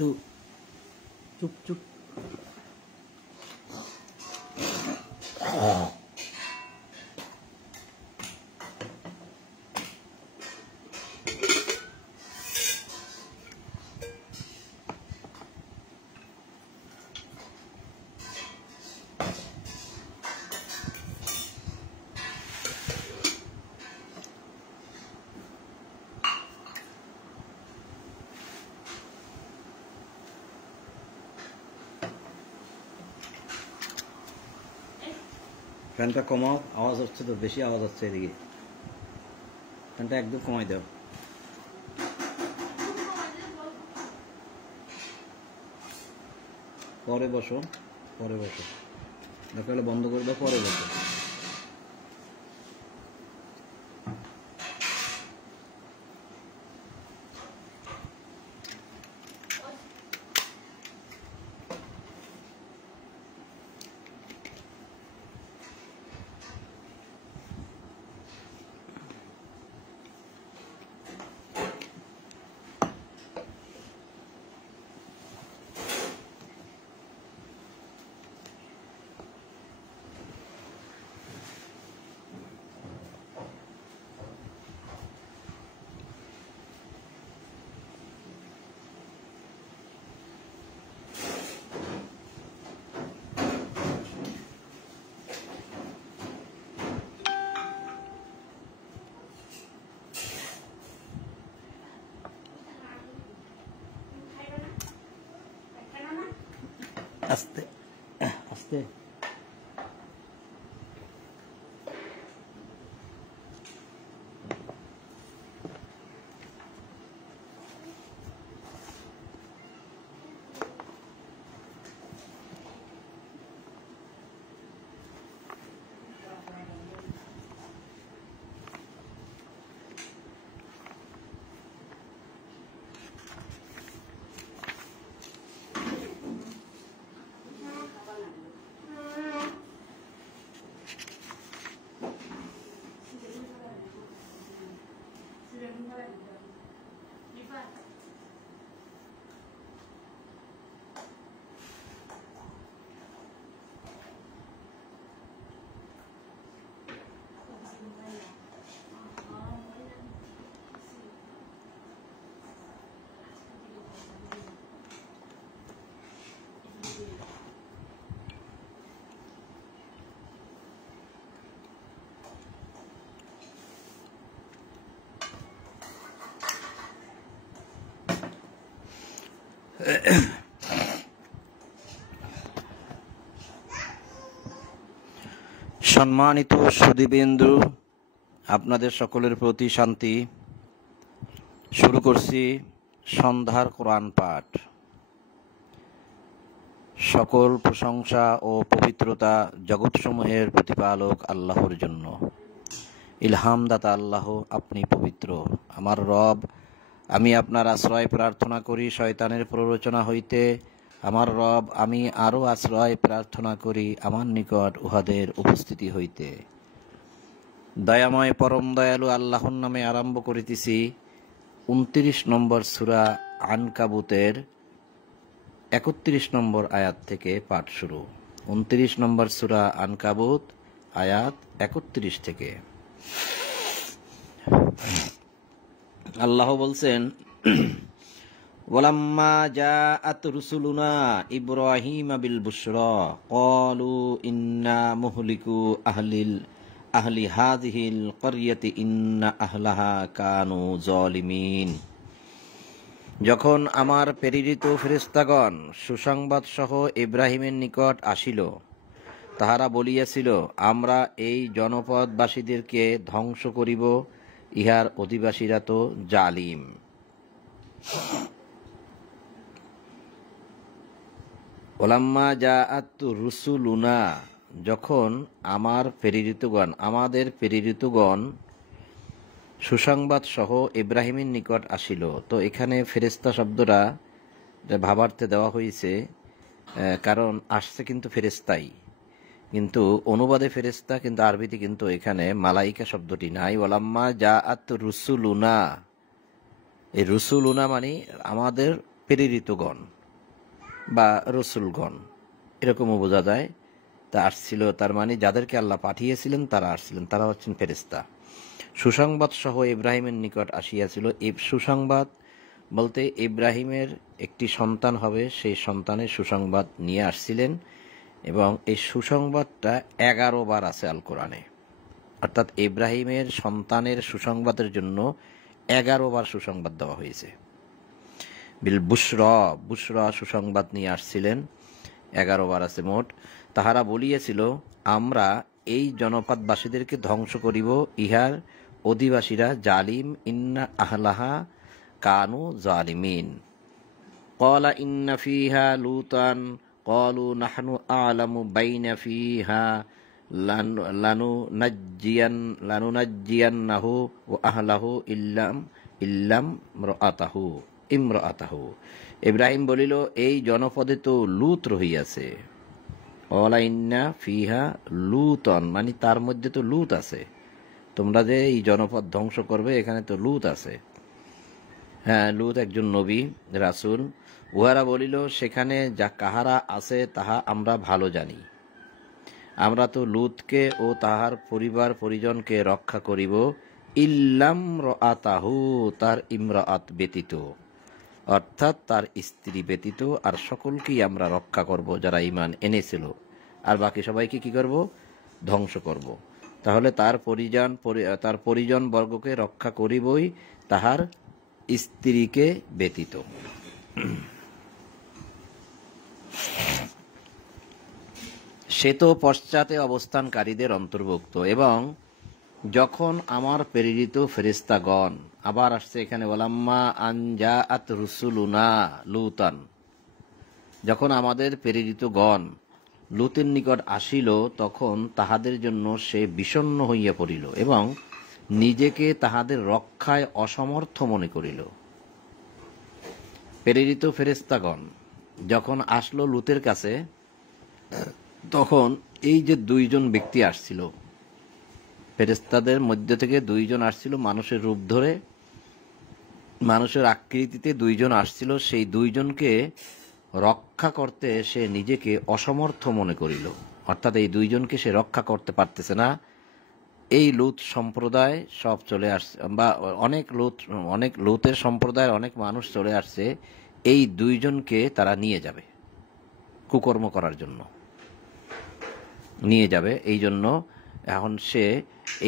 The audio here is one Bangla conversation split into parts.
একটু চুপ চুপ। ফ্যানটা কমাও, আওয়াজ হচ্ছে তো, বেশি আওয়াজ হচ্ছে এদিকে। ফ্যানটা একদম কমাই দাও। পরে বসো, পরে বসো, দরকার হলে বন্ধ করে দাও, পরে বসো। আস্তে আস্তে। সম্মানিত সুধীবৃন্দু, আপনাদের সকলের প্রতি শান্তি। শুরু করছি সন্ধ্যার কোরআন পাঠ। সকল প্রশংসা ও পবিত্রতা জগৎসমূহের প্রতিপালক আল্লাহর জন্য। ইলহামদাতা আল্লাহ, আপনি পবিত্র। আমার রব, আমি আপনার আশ্রয় প্রার্থনা করি শয়তানের প্ররোচনা হইতে। আমার রব, আমি আরও আশ্রয় প্রার্থনা করি আমার নিকট উহাদের উপস্থিতি হইতে। দয়াময় পরম দয়ালু আল্লাহর নামে আরম্ভ করিতেছি। 29 নম্বর সূরা আনকাবুতের 31 নম্বর আয়াত থেকে পাঠ শুরু। 29 নম্বর সূরা আনকাবুত, আয়াত 31 থেকে। আল্লাহ বলছেন, ওয়ালাম্মা জাআত রুসুলুনা ইব্রাহিমা বিল বুশরা ক্বালু ইন্না মুহলিকু আহলি হাযিহিল ক্বরিয়াতি ইন্না আহলাহা কানু যালিমিন। যখন আমার প্রেরিত ফেরেশতাগণ সুসংবাদ সহ ইব্রাহিমের নিকট আসিল, তাহারা বলিয়াছিল, আমরা এই জনপদবাসীদেরকে ধ্বংস করিব, ইহার অধিবাসীরা তো জালিম। ওলাম্মা জাআত রুসুলুনা, যখন আমাদের প্রেরিতগণ সুসংবাদ সহ ইব্রাহিমের নিকট আসিল। তো এখানে ফেরেশতা শব্দটা ভাবার্থে দেওয়া হয়েছে, কারণ আসছে কিন্তু ফেরেশতাই, কিন্তু অনুবাদে ফেরেশতা, কিন্তু আরবিতে কিন্তু এখানে মালাইকা শব্দটি নাই। ওলাম্মা জাআত রুসুলুনা, এই রুসুলুনা মানে আমাদের প্রেরিতগণ বা রসুলগণ, এরকমও বোঝা যায়। তা আসছিল, তার মানে যাদেরকে আল্লাহ পাঠিয়েছিলেন তারা আসছিলেন, তারা হচ্ছেন ফেরেশতা। সুসংবাদ সহ ইব্রাহিমের নিকট আসিয়াছিল। এই সুসংবাদ বলতে ইব্রাহিমের একটি সন্তান হবে, সেই সন্তানের সুসংবাদ নিয়ে আসছিলেন। এবং এই সুসংবাদটা 11 বার আছে আল কোরআনে, অর্থাৎ ইব্রাহিমের সন্তানের সুসংবাদের জন্য 11 বার সুসংবাদ দেওয়া হয়েছে। বিল বুশরা, বুশরা সুসংবাদ নিয়ে আসছিলেন, 11 বার আছে মোট। তাহারা বলিয়েছিল, আমরা এই জনপদবাসীদেরকে ধ্বংস করিব, ইহার অধিবাসীরা জালিম, ইন্না আহলাহা কানু জালিমিন। ক্বালা ইন্না ফিহা লুতান ক্বালু নাহনু আ'লামু বাইনা ফিহা লানুনাজ্জিয়ান্নাহু ওয়া আহলাহু ইল্লাম ইমরাতাহু। ইব্রাহিম বলিল, এই জনপদে তো লূত রহিয়াছে। ক্বালা ইন্না ফিহা লুতন, মানে তার মধ্যে তো লূত আছে। তোমরা যে এই জনপদ ধ্বংস করবে, এখানে তো লূত আছে। হ্যাঁ, লূত একজন নবী রাসূল। উহারা বলিল, সেখানে যা কাহারা আছে তাহা আমরা ভালো জানি। আমরা তো লূতকে ও তাহার পরিবার পরিজনকে রক্ষা করিব, ইল্লাম রাতাহু, তার ইমরাত ব্যতীত, অর্থাৎ তার স্ত্রী ব্যতীত আর সকলকেই আমরা রক্ষা করব যারা ঈমান এনেছিল, আর বাকি সবাইকে কি করব? ধ্বংস করব। তাহলে তার পরিজন বর্গকে রক্ষা করিবই, তাহার স্ত্রীকে ব্যতীত। সে তো পশ্চাতে অবস্থানকারীদের অন্তর্ভুক্ত। এবং যখন আমার প্রেরিত ফেরেশতাগণ, আবার আসছে এখানে ওয়ালাম্মা আনজাআত রুসুলুনা লুতান, যখন আমাদের প্রেরিত গণ লুতের নিকট আসিল, তখন তাহাদের জন্য সে বিষণ্ণ হইয়া পড়িল এবং নিজেকে তাহাদের রক্ষায় অসমর্থ মনে করিল। প্রেরিত ফেরেশতাগণ যখন আসলো লুতের কাছে, তখন এই যে দুইজন ব্যক্তি আসছিল, ফেরেশতাদের মধ্যে থেকে দুইজন আসছিল মানুষের রূপ ধরে, মানুষের আকৃতিতে দুইজন আসছিল। সেই দুইজনকে রক্ষা করতে সে নিজেকে অসমর্থ মনে করিল, অর্থাৎ এই দুইজনকে সে রক্ষা করতে পারতেছে না। এই লূত সম্প্রদায় সব চলে আসছে, বা অনেক লূতের সম্প্রদায়ের অনেক মানুষ চলে আসছে, এই দুইজনকে তারা নিয়ে যাবে কুকর্ম করার জন্য, নিয়ে যাবে। এই জন্য এখন সে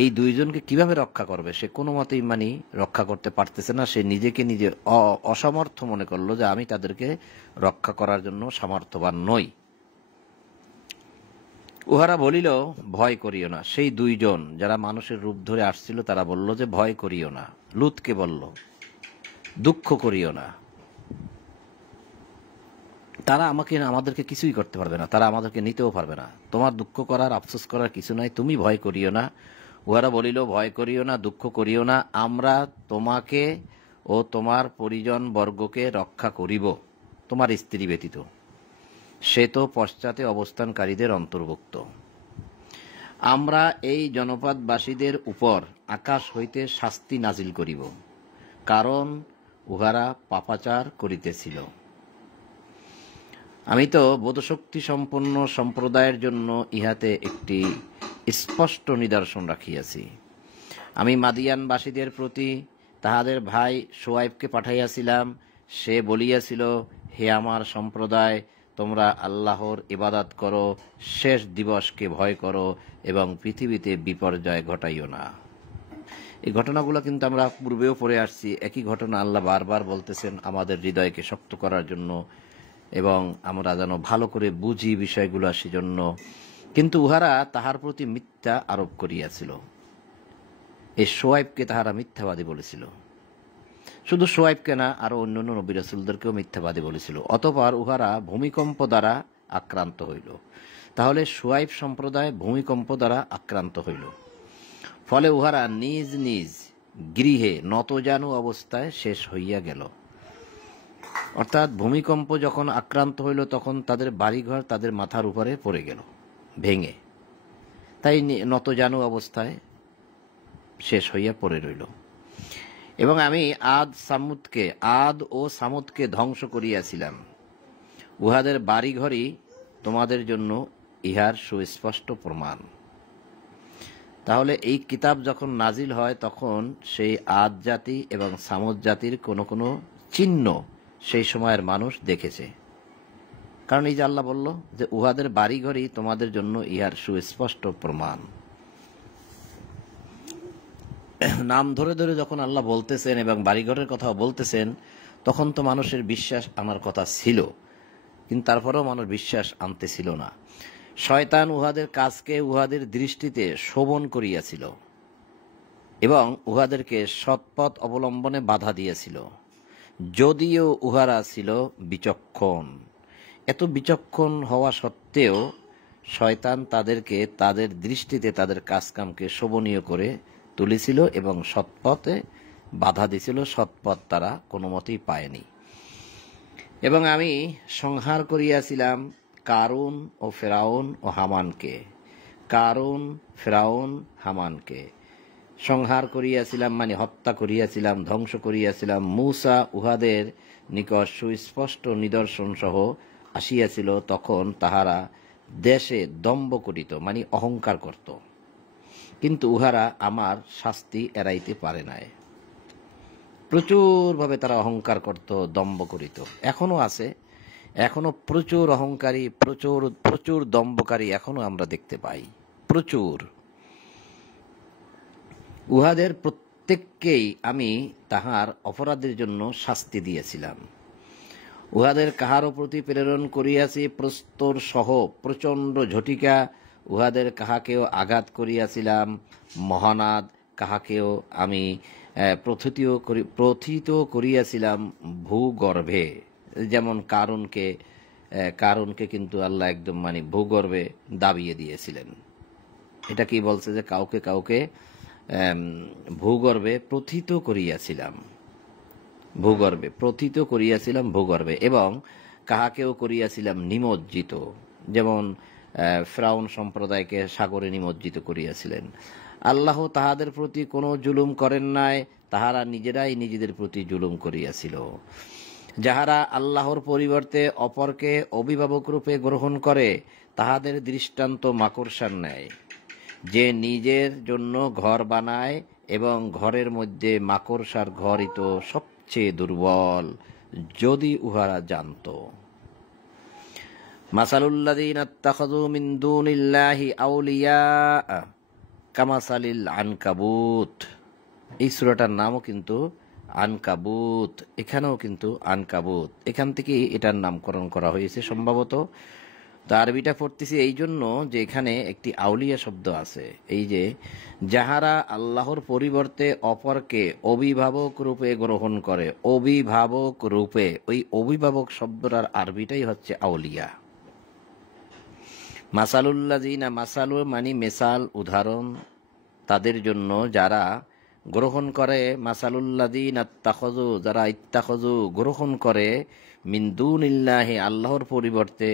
এই দুইজনকে কিভাবে রক্ষা করবে, সে কোনো মতেই রক্ষা করতে পারতেছে না। সে নিজেকে নিজে অসমর্থ মনে করলো যে আমি তাদেরকে রক্ষা করার জন্য সামর্থ্যবান নই। উহারা বলিল, ভয় করিও না। সেই দুইজন যারা মানুষের রূপ ধরে আসছিল তারা বলল যে ভয় করিও না। লূতকে বলল, দুঃখ করিও না, তারা আমাদেরকে কিছুই করতে পারবে না, তারা আমাদেরকে নিতেও পারবে না। তোমার দুঃখ করার, আফসোস করার কিছু নাই, তুমি ভয় করিও না। উহারা বলিল, ভয় করিও না, দুঃখ করিও না, আমরা তোমাকে ও তোমার পরিজন বর্গকে রক্ষা করিব, তোমার স্ত্রী ব্যতীত। সে তো পশ্চাতে অবস্থানকারীদের অন্তর্ভুক্ত। আমরা এই জনপদবাসীদের উপর আকাশ হইতে শাস্তি নাজিল করিব, কারণ উহারা পাপাচার করিতেছিল। আমি তো বোধশক্তি সম্পন্ন সম্প্রদায়ের জন্য ইহাতে একটি স্পষ্ট নিদর্শন রাখিয়াছি। আমি মাদিয়ানবাসীদের প্রতি তাহাদের ভাই শোয়াইবকে পাঠাইয়াছিলাম। সে বলিয়াছিল, হে আমার সম্প্রদায়, তোমরা আল্লাহর ইবাদত করো, শেষ দিবসকে ভয় করো এবং পৃথিবীতে বিপর্যয় ঘটাইও না। এই ঘটনাগুলো কিন্তু আমরা পূর্বেও পড়ে আসছি। একই ঘটনা আল্লাহ বারবার বলতেছেন আমাদের হৃদয়কে শক্ত করার জন্য এবং আমরা যেন ভালো করে বুঝি বিষয়গুলো সেজন্য। কিন্তু উহারা তাহার প্রতি মিথ্যা আরোপ করিয়াছিল। এই শোয়াইবকে তাহারা মিথ্যাবাদী বলেছিল। শুধু শোয়াইবকে না, আরো অন্যান্য নবী রাসূলদেরকেও মিথ্যাবাদী বলেছিল। অতঃপর উহারা ভূমিকম্প দ্বারা আক্রান্ত হইল। তাহলে শোয়াইব সম্প্রদায় ভূমিকম্প দ্বারা আক্রান্ত হইল। ফলে উহারা নিজ নিজ গৃহে নতজানু অবস্থায় শেষ হইয়া গেল। অর্থাৎ ভূমিকম্প যখন আক্রান্ত হইল, তখন তাদের বাড়িঘর তাদের মাথার উপরে পড়ে গেল ভেঙে, তাই নতজানু অবস্থায় শেষ হইয়া পড়ে রইল। এবং আমি আদ ও সামুদকে ধ্বংস করিয়াছিলাম, উহাদের বাড়িঘরই তোমাদের জন্য ইহার সুস্পষ্ট প্রমাণ। তাহলে এই কিতাব যখন নাজিল হয় তখন সেই আদ জাতি এবং সামুদ জাতির কোনো কোনো চিহ্ন সেই সময়ের মানুষ দেখেছে। কারণ এই যে আল্লাহ বলল যে উহাদের বাড়িঘরই তোমাদের জন্য ইহার সুস্পষ্ট প্রমাণ। নাম ধরে ধরে যখন আল্লাহ বলতেছেন এবং বাড়িঘরের কথা বলতেছেন, তখন তো মানুষের বিশ্বাস আনার কথা ছিল, কিন্তু তারপরেও মানুষ বিশ্বাস আনতেছিল না। শয়তান উহাদের কাজকে উহাদের দৃষ্টিতে শোভন করিয়াছিল এবং উহাদেরকে সৎপথ অবলম্বনে বাধা দিয়েছিল, যদিও উহারা ছিল বিচক্ষণ। এত বিচক্ষণ হওয়া সত্ত্বেও শয়তান তাদেরকে তাদের দৃষ্টিতে তাদের কাজকামকে শোভনীয় করে তুলেছিল এবং সৎপথে বাধা দিছিল। সৎপথ তারা কোনো মতেই পায়নি। এবং আমি সংহার করিয়াছিলাম কারুন ও ফেরাউন ও হামানকে। কারুন, ফেরাউন, হামানকে সংহার করিয়াছিলাম মানে হত্যা করিয়াছিলাম, ধ্বংস করিয়াছিলাম। মূসা উহাদের নিকট সুস্পষ্ট নিদর্শন সহ আসিয়াছিল, তখন তাহারা দেশে দম্ভ করিত মানে অহংকার করত, কিন্তু উহারা আমার শাস্তি এড়াইতে পারে নাই। প্রচুরভাবে তারা অহংকার করত, দম্ভ করিত। এখনো আছে, এখনো প্রচুর অহংকারী, প্রচুর প্রচুর দম্ভকারী এখনো আমরা দেখতে পাই, প্রচুর। উহাদের প্রত্যেককেই আমি তাহার অপরাধের জন্য শাস্তি দিয়েছিলাম। উহাদের কাহারও প্রতি প্রেরণ করিয়াছি প্রস্তর সহ প্রচণ্ড ঝটিকা, উহাদের কাহাকেও আঘাত করিয়াছিলাম মহানাদ, কাহাকেও আমি প্রথিত করিয়াছিলাম ভূগর্ভে। যেমন কারুনকে কিন্তু আল্লাহ একদম মানে ভূগর্ভে দাবিয়ে দিয়েছিলেন। এটা কি বলছে যে কাউকে কাউকে ভূগর্ভে প্রথিত করিয়াছিলাম, ভূগর্ভে, এবং কাহাকেও করিয়াছিলাম নিমজ্জিত। যেমন ফিরআউন সম্প্রদায়কে সাগরে নিমজ্জিত করিয়াছিলেন। আল্লাহ তাহাদের প্রতি কোনো জুলুম করেন নাই, তাহারা নিজেরাই নিজেদের প্রতি জুলুম করিয়াছিল। যাহারা আল্লাহর পরিবর্তে অপরকে অভিভাবক রূপে গ্রহণ করে, তাহাদের দৃষ্টান্ত মাকড়সার ন্যায়। যে নিজের জন্য ঘর বানায় এবং ঘরের মধ্যে মাকড়সার ঘরই তো সবচেয়ে দুর্বল, যদি উহারা জানত। মাসালুল্লাযীনা ইত্তাখাযু মিন দুনিল্লাহি আউলিয়া কামাসালিল আনকাবুত। এই সূরাটার নামও কিন্তু আনকাবুত, এখানেও কিন্তু আনকাবুত, এখান থেকে এটার নামকরণ করা হয়েছে সম্ভবত। তো আরবিটা পড়তেছি এই জন্য যে এখানে একটি আউলিয়া শব্দ আছে। এই যে যাহারা আল্লাহর পরিবর্তে অপরকে অভিভাবক রূপে গ্রহণ করে, অভিভাবক রূপে, ওই অভিভাবক শব্দটার আরবিটাই হচ্ছে আউলিয়া। মাসালুল্লাযীনা, মাসালু মানে মেসাল, উদাহরণ, তাদের জন্য যারা গ্রহণ করে, মাসালুল্লাযীনা ইত্তাখাযু, যারা ইত্তাখাযু গ্রহণ করে, মিন দুনিল্লাহি আল্লাহর পরিবর্তে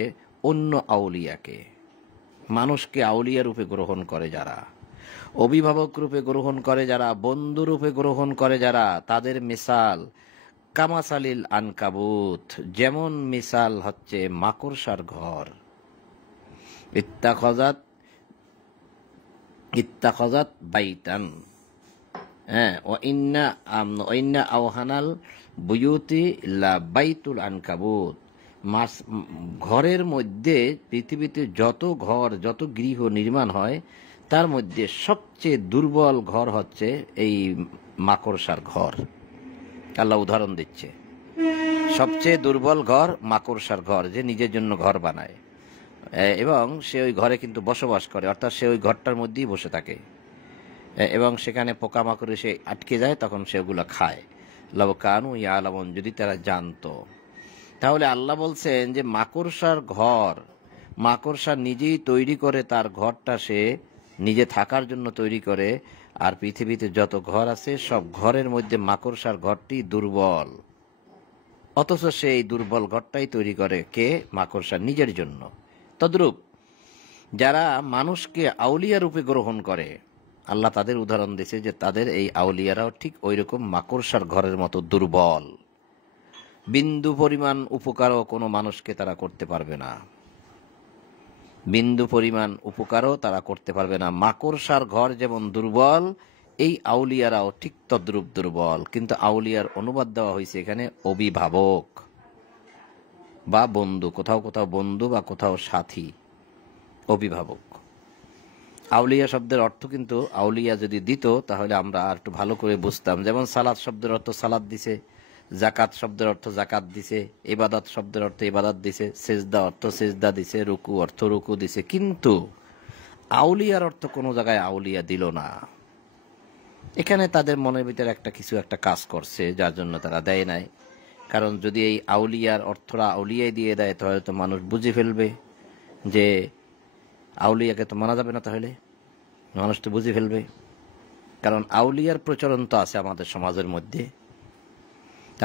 অন্য আউলিয়াকে, মানুষকে আউলিয়া রূপে গ্রহণ করে যারা, অভিভাবক রূপে গ্রহণ করে যারা, বন্ধু রূপে গ্রহণ করে যারা, তাদের মিসাল কামাসালিল আনকাবুত, যেমন মিসাল হচ্ছে মাকড়সার ঘর। ইত্তাখাযাত বাইতান, হ্যাঁ, ওয়া ইন্না আওহানাল বুয়ুতি লা বাইতুল আনকাবুত। ঘরের মধ্যে, পৃথিবীতে যত ঘর, যত গৃহ নির্মাণ হয়, তার মধ্যে সবচেয়ে দুর্বল ঘর হচ্ছে এই মাকড়সার ঘর। আল্লাহ উদাহরণ দিচ্ছে, সবচেয়ে দুর্বল ঘর মাকড়সার ঘর, যে নিজের জন্য ঘর বানায় এবং সে ওই ঘরে কিন্তু বসবাস করে, অর্থাৎ সে ওই ঘরটার মধ্যেই বসে থাকে এবং সেখানে পোকামাকড়ে সে আটকে যায়, তখন সে ওগুলো খায়। লাউ কানু ইয়ালামুন, যদি তারা জানতো। তাহলে আল্লাহ বলছেন যে মাকড়সার ঘর, মাকড়সা নিজেই তৈরি করে, তার ঘরটা সে নিজে থাকার জন্য তৈরি করে, আর পৃথিবীতে যত ঘর আছে সব ঘরের মধ্যে মাকড়সার ঘরটি দুর্বল, অথচ সেই দুর্বল ঘরটাই তৈরি করে কে? মাকড়সা নিজের জন্য। তদ্রূপ যারা মানুষকে আউলিয়া রূপে গ্রহণ করে, আল্লাহ তাদের উদাহরণ দিয়েছে যে তাদের এই আউলিয়ারাও ঠিক ওইরকম মাকড়সার ঘরের মতো দুর্বল। বিন্দু পরিমাণ উপকারও কোনো মানুষকে তারা করতে পারবে না, বিন্দু পরিমাণ উপকারও তারা করতে পারবে না। মাকড়সার ঘর যেমন দুর্বল, এই আউলিয়ারাও ঠিক তদ্রূপ দুর্বল। কিন্তু আউলিয়ার অনুবাদ দেওয়া হয়েছে এখানে অভিভাবক বা বন্ধু, কোথাও কোথাও বন্ধু বা কোথাও সাথী, অভিভাবক। আউলিয়া শব্দের অর্থ কিন্তু আউলিয়া যদি দিত তাহলে আমরা আর একটু ভালো করে বুঝতাম। যেমন সালাত শব্দের অর্থ সালাত দিছে, জাকাত শব্দের অর্থ জাকাত দিছে, ইবাদত শব্দের অর্থ ইবাদত দিছে, সেজদা অর্থ সেজদা দিছে, রুকু অর্থ রুকু দিছে। কিন্তু আউলিয়ার অর্থ কোনো জায়গায় আউলিয়া দিল না। এখানে তাদের মনের ভিতরে কিছু একটা কাজ করছে, যার জন্য তারা দেয় নাই। কারণ যদি এই আউলিয়ার অর্থরা আউলিয়াই দিয়ে দেয় তাহলে তো মানুষ বুঝে ফেলবে যে আউলিয়াকে তো মানা যাবে না, তাহলে মানুষ তো বুঝে ফেলবে। কারণ আউলিয়ার প্রচলন তো আছে আমাদের সমাজের মধ্যে।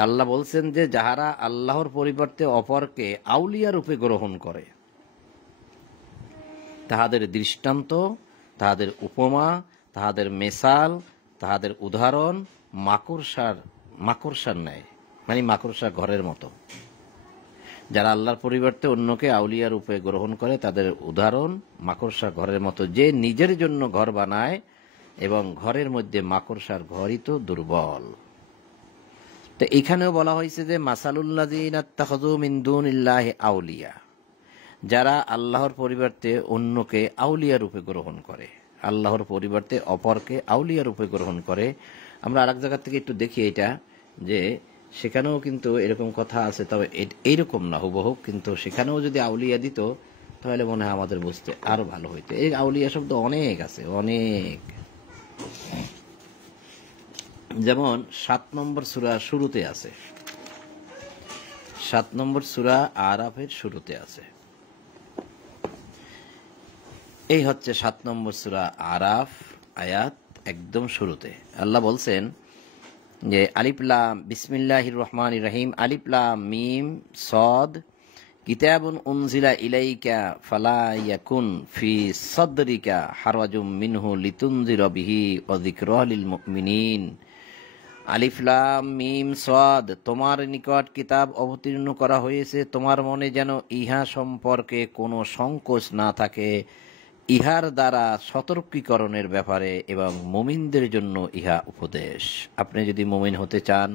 আল্লাহ বলছেন যে যাহারা আল্লাহর পরিবর্তে অপরকে আউলিয়া রূপে গ্রহণ করে, তাহাদের দৃষ্টান্ত, তাহাদের উপমা, তাহাদের মেসাল, তাহাদের উদাহরণ মাকড়সার ন্যায়, মানে মাকড়সার ঘরের মতো। যারা আল্লাহর পরিবর্তে অন্যকে আউলিয়া রূপে গ্রহণ করে তাদের উদাহরণ মাকড়সার ঘরের মতো। যে নিজের জন্য ঘর বানায় এবং ঘরের মধ্যে মাকড়সার ঘরই তো দুর্বল। তো এখানেও বলা হয়েছে যে মাসালুল্লাযীনা ইত্তাখাযু মিন দুনিল্লাহি আউলিয়া, যারা আল্লাহর পরিবর্তে অন্যকে আউলিয়া রূপে গ্রহণ করে, আল্লাহর পরিবর্তে অপরকে আউলিয়া রূপে গ্রহণ করে। আমরা আরেক জায়গা থেকে একটু দেখি এটা, যে সেখানেও কিন্তু এরকম কথা আছে, তবে এইরকম না হুবহু, কিন্তু সেখানেও যদি আউলিয়া দিত তাহলে মনে হয় আমাদের বুঝতে আরো ভালো হইতো। এই আউলিয়া শব্দ অনেক আছে, অনেক। যেমন 7 নম্বর সূরা শুরুতে আছে, 7 নম্বর সূরা আরাফের শুরুতে আছে। এই হচ্ছে 7 নম্বর সূরা আরাফ, আয়াত একদম শুরুতে আল্লাহ বলছেন যে আলিফ লাম বিসমিল্লাহির রহমানির রহিম, আলিফ লাম মিম সদ, কিতাবুন উনজিলা ইলাইকা ফালা ইয়াকুন ফি সাদরিকা হারাজুম মিনহু লিতুনজিরা বিহি ওয়া যিকরা লিল মুমিনিন। আলিফ লাম মিম সদ, তোমার নিকট কিতাব অবতীর্ণ করা হয়েছে, তোমার মনে যেন ইহা সম্পর্কে কোনো সংকোচ না থাকে, ইহার দ্বারা সতর্কীকরণের ব্যাপারে এবং মুমিনদের জন্য ইহা উপদেশ। আপনি যদি মুমিন হতে চান,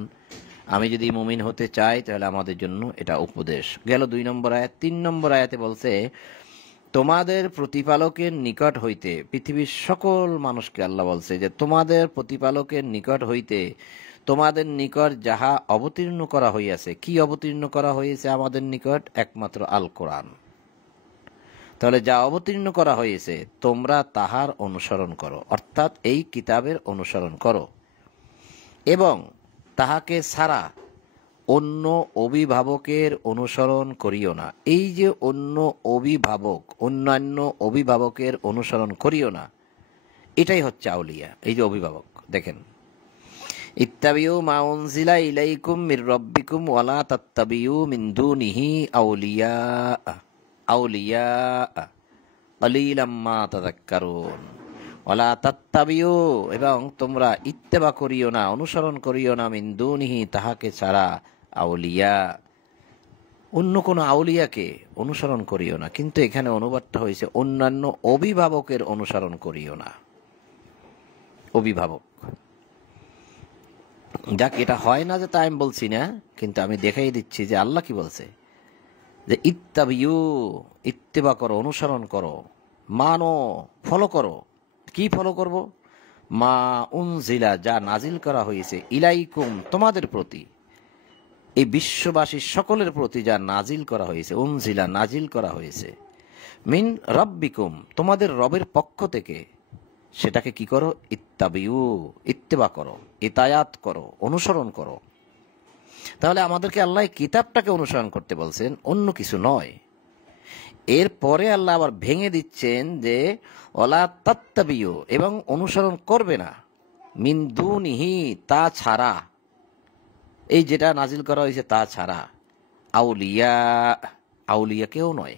আমি যদি মুমিন হতে চাই, তাহলে আমাদের জন্য এটা উপদেশ। গেল 2 নম্বর আয়াত। 3 নম্বর আয়াতে বলছে তোমাদের প্রতিপালকের নিকট হইতে, পৃথিবীর সকল মানুষকে আল্লাহ বলছে যে তোমাদের প্রতিপালকের নিকট হইতে তোমাদের নিকট যাহা অবতীর্ণ করা হইয়াছে। কি অবতীর্ণ করা হয়েছে আমাদের নিকট? একমাত্র আল কোরআন। তাহলে যা অবতীর্ণ করা হয়েছে তোমরা তাহার অনুসরণ করো, অর্থাৎ এই কিতাবের অনুসরণ করো, এবং তাহাকে ছাড়া অন্য অভিভাবকের অনুসরণ করিও না। এই যে অন্যান্য অভিভাবকের অনুসরণ করিও না, এটাই হচ্ছে আউলিয়া। এই যে অভিভাবক, দেখেন, ইত্তাবিউ মা উনজিলা ইলাইকুম মির রাব্বিকুম ওয়ালা তাত্তাবিউ মিন দুনিহি আউলিয়া কালিলাম মা তাযাক্কারুন। ওয়ালা তাত্তাবিউ, এবং তোমরা ইত্তেবা করিও না, অনুসরণ করিও না, মিন দুনিহি, তাহাকে ছাড়া, আউলিয়া, অন্য কোনো আউলিয়াকে অনুসরণ করিও না। কিন্তু এখানে অনুবাদটা হয়েছে অন্যান্য অভিভাবকের অনুসরণ করিও না। অভিভাবক, যাক, এটা হয় না যে তা আমি বলছি না, কিন্তু আমি দেখাই দিচ্ছি যে আল্লাহ কি বলছে, যে ইত্তাবিউ, ইত্তেবা করো, অনুসরণ করো, মানো, ফলো করো। কি ফলো করব? মা উনজিলা, যা নাজিল করা হয়েছে, ইলাইকুম, তোমাদের প্রতি, এই বিশ্ববাসীর সকলের প্রতি যা নাজিল করা হয়েছে, উনজিলা, নাজিল করা হয়েছে, মিন রাব্বিকুম, তোমাদের রবের পক্ষ থেকে, সেটাকে কি করো? ইত্তাবিউ, ইত্তেবা করো, ইতায়াত করো, অনুসরণ করো। তাহলে আমাদেরকে আল্লাহ কিতাবটাকে অনুসরণ করতে বলছেন, অন্য কিছু নয়। এরপরে আল্লাহ আবার ভেঙে দিচ্ছেন যে ওয়ালা তাত্তাবিউ, এবং অনুসরণ করবে না, মিন দুনিহি, তা ছাড়া, এই যেটা নাজিল করা হয়েছে তা ছাড়া, আউলিয়া, আউলিয়া কেউ নয়,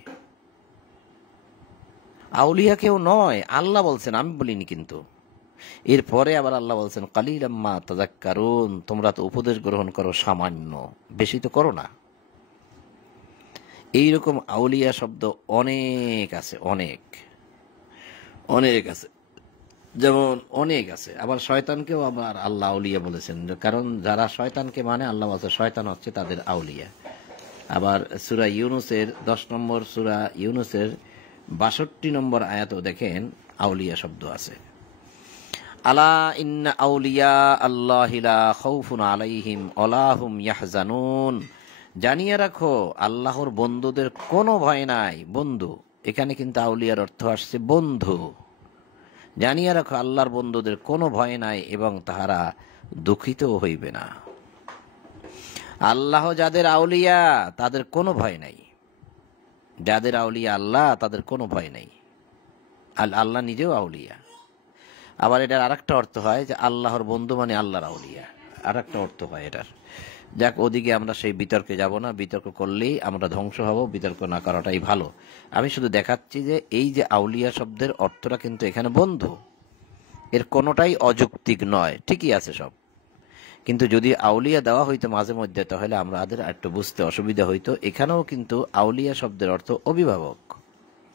আউলিয়া কেউ নয়। আল্লাহ বলছেন, আমি বলিনি। কিন্তু এরপরে আবার আল্লাহ বলছেন কালিলাম মা তাযাক্কারুন, তোমরা তো উপদেশ গ্রহণ করো সামান্য, বেশি তো করো না। এইরকম আউলিয়া শব্দ অনেক আছে, অনেক অনেক আছে, যেমন অনেক আছে। আবার শয়তানকেও আবার আল্লাহ আউলিয়া বলেছেন, কারণ যারা শয়তানকে মানে আল্লাহ বলছে শয়তান হচ্ছে তাদের আউলিয়া। আবার সূরা ইউনূসের 10 নম্বর সূরা ইউনূসের 62 নম্বর আয়াতও দেখেন আউলিয়া শব্দ আছে। আলা ইন্না আউলিয়া আল্লাহি লা খাউফুন আলাইহিম ওয়ালা হুম ইয়াহজানুন, জানিয়ে রাখো আল্লাহর বন্ধুদের কোনো ভয় নাই। বন্ধু এখানে কিন্তু আউলিয়ার অর্থ আসছে বন্ধু। জানিয়ে রাখো আল্লাহর বন্ধুদের কোনো ভয় নাই এবং তাহারা দুঃখিত হইবে না। আল্লাহ যাদের আউলিয়া তাদের কোনো ভয় নাই, যাদের আউলিয়া আল্লাহ তাদের কোনো ভয় নাই। আল্লাহ নিজেও আউলিয়া। আবার এটার আরেকটা অর্থ হয় যে আল্লাহর বন্ধু মানে আল্লাহর আউলিয়া, আরেকটা অর্থ হয় এটার। যাক, ওদিকে আমরা সেই বিতর্কে যাব না, বিতর্ক করলেই আমরা ধ্বংস হব, বিতর্ক না করাটাই ভালো। আমি শুধু দেখাচ্ছি যে এই যে আউলিয়া শব্দের অর্থটা কিন্তু এখানে বন্ধু, এর কোনোটাই অযৌক্তিক নয়, ঠিকই আছে সব। কিন্তু যদি আউলিয়া দেওয়া হইতো মাঝে মধ্যে তাহলে আমাদের একটু বুঝতে অসুবিধা হইতো। এখানেও কিন্তু আউলিয়া শব্দের অর্থ অভিভাবক,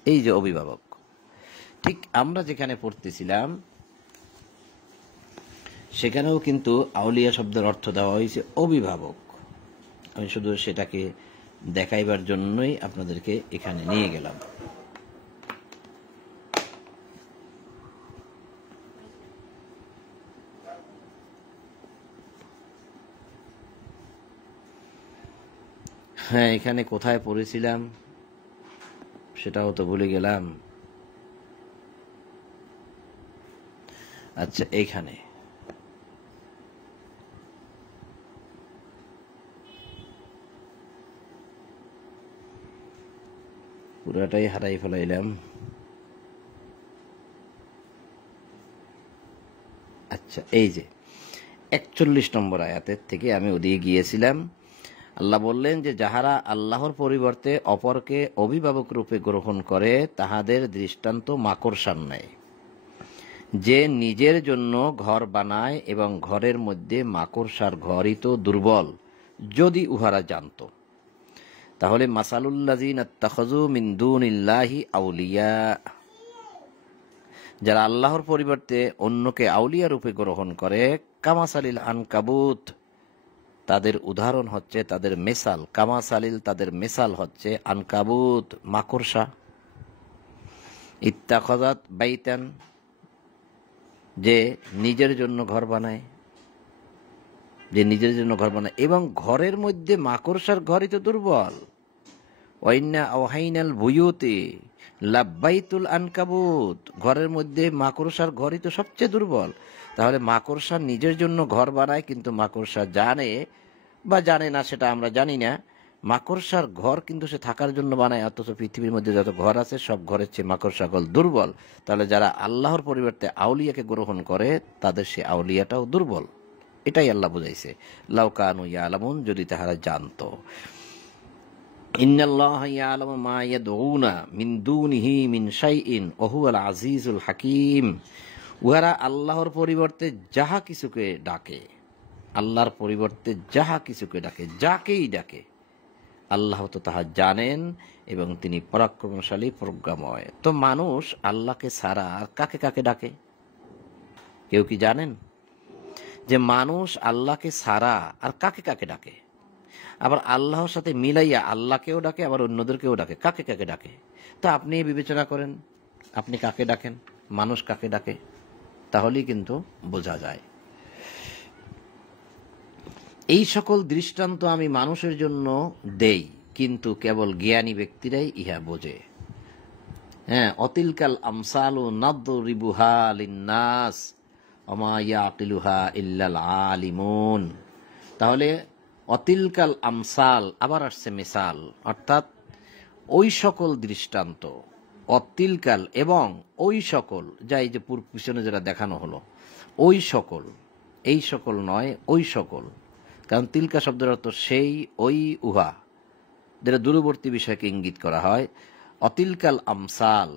এই যে অভিভাবক, ঠিক আমরা যেখানে পড়তেছিলাম সেখানেও কিন্তু আউলিয়া শব্দের অর্থ দেওয়া হয়েছে অভিভাবক। আমি শুধু সেটাকে দেখাইবার জন্যই আপনাদেরকে এখানে নিয়ে গেলাম। হ্যাঁ, এখানে কোথায় পড়েছিলাম সেটাও তো ভুলে গেলাম। আচ্ছা, এইখানে পুরাটাই হারাই ফেলাইলাম। আচ্ছা, এই যে 41 নম্বর আয়াতের থেকে আমি ওদিকে গিয়েছিলাম। আল্লাহ বললেন যে যাহারা আল্লাহর পরিবর্তে অপরকে অভিভাবক রূপে গ্রহণ করে তাহাদের দৃষ্টান্ত মাকড়সার ন্যায়। যে নিজের জন্য ঘর বানায় এবং ঘরের মধ্যে মাকড়সার ঘরই তো দুর্বল, যদি উহারা জানত। তাহলে মাসালুল্লাযিনা ইত্তাখাযু মিন দুনিল্লাহি আউলিয়া, যারা আল্লাহর পরিবর্তে অন্যকে আউলিয়া রূপে গ্রহণ করে, কামাসালিল আনকাবুত, তাদের উদাহরণ হচ্ছে, তাদের মেসাল, কামাসালিল তাদের মেসাল হচ্ছে আনকাবুত মাকড়সা। ইত্তাখাযাত বাইতান, যে নিজের জন্য ঘর বানায়, যে নিজের জন্য ঘর বানায় এবং ঘরের মধ্যে মাকড়সার ঘরই তো দুর্বল। ওয়াইন্না আওহাইনাল বুয়ুতি লাব্বাইতুল আনকাবুত, ঘরের মধ্যে মাকড়সার ঘরই তো সবচেয়ে দুর্বল। তাহলে মাকড়সা নিজের জন্য ঘর বানায়, কিন্তু মাকড়সা জানে বা জানে না সেটা আমরা জানি না, মাকড়সার ঘর কিন্তু সে থাকার জন্য বানায়। অথচ পৃথিবীর মধ্যে যত ঘর আছে সব ঘরের চেয়ে মাকড়সা ঘর দুর্বল। তাহলে যারা আল্লাহর পরিবর্তে আউলিয়াকে গ্রহণ করে তাদের সে আউলিয়াটাও দুর্বল। এটাই আল্লাহ বুঝাইছে, লাউ কানু ইয়ালামুন, যদি তাহারা জানতো। ইন্নাল্লাহা ইয়ালামু মা ইয়াদউনা মিন দুনিহি মিন শাইইন ওয়া হুয়াল আজিজুল হাকীম, উহারা আল্লাহর পরিবর্তে যাহা কিছুকে ডাকে, আল্লাহর পরিবর্তে যাহা কিছুকে ডাকে, যাকেই ডাকে, আল্লাহ তো তাহা জানেন এবং তিনি পরাক্রমশালী, প্রজ্ঞাময়। তো মানুষ আল্লাহকে ছাড়া আর কাকে কাকে ডাকে? কেউ কি জানেন যে মানুষ আল্লাহকে ছাড়া আর কাকে কাকে ডাকে? আবার আল্লাহর সাথে মিলাইয়া আল্লাহকেও ডাকে, আবার অন্যদেরকেও ডাকে। কাকে কাকে ডাকে? তা আপনি বিবেচনা করেন, আপনি কাকে ডাকেন, মানুষ কাকে ডাকে, তাহলেই কিন্তু বোঝা যায়। এই সকল দৃষ্টান্ত আমি মানুষের জন্য দেই, কিন্তু কেবল জ্ঞানী ব্যক্তিরাই ইহা বোঝে। হ্যাঁ, অতিলকাল আমসালু নাদরিবুহা লিন্নাস ওমা ইয়াকিলুহা ইল্লাল আলিমুন। তাহলে অতিলকাল আমসাল আবার আসছে মিসাল, অর্থাৎ ওই সকল দৃষ্টান্ত, অতিলকাল এবং ওই সকল, যা এই যে পিছনে যেটা দেখানো হলো, ওই সকল, এই সকল নয়, ওই সকল। কারণ তিলকা শব্দের অর্থ সেই, ওই, উহা, যেটা দূরবর্তী বিষয়কে ইঙ্গিত করা হয়। অতিলকাল আমসাল,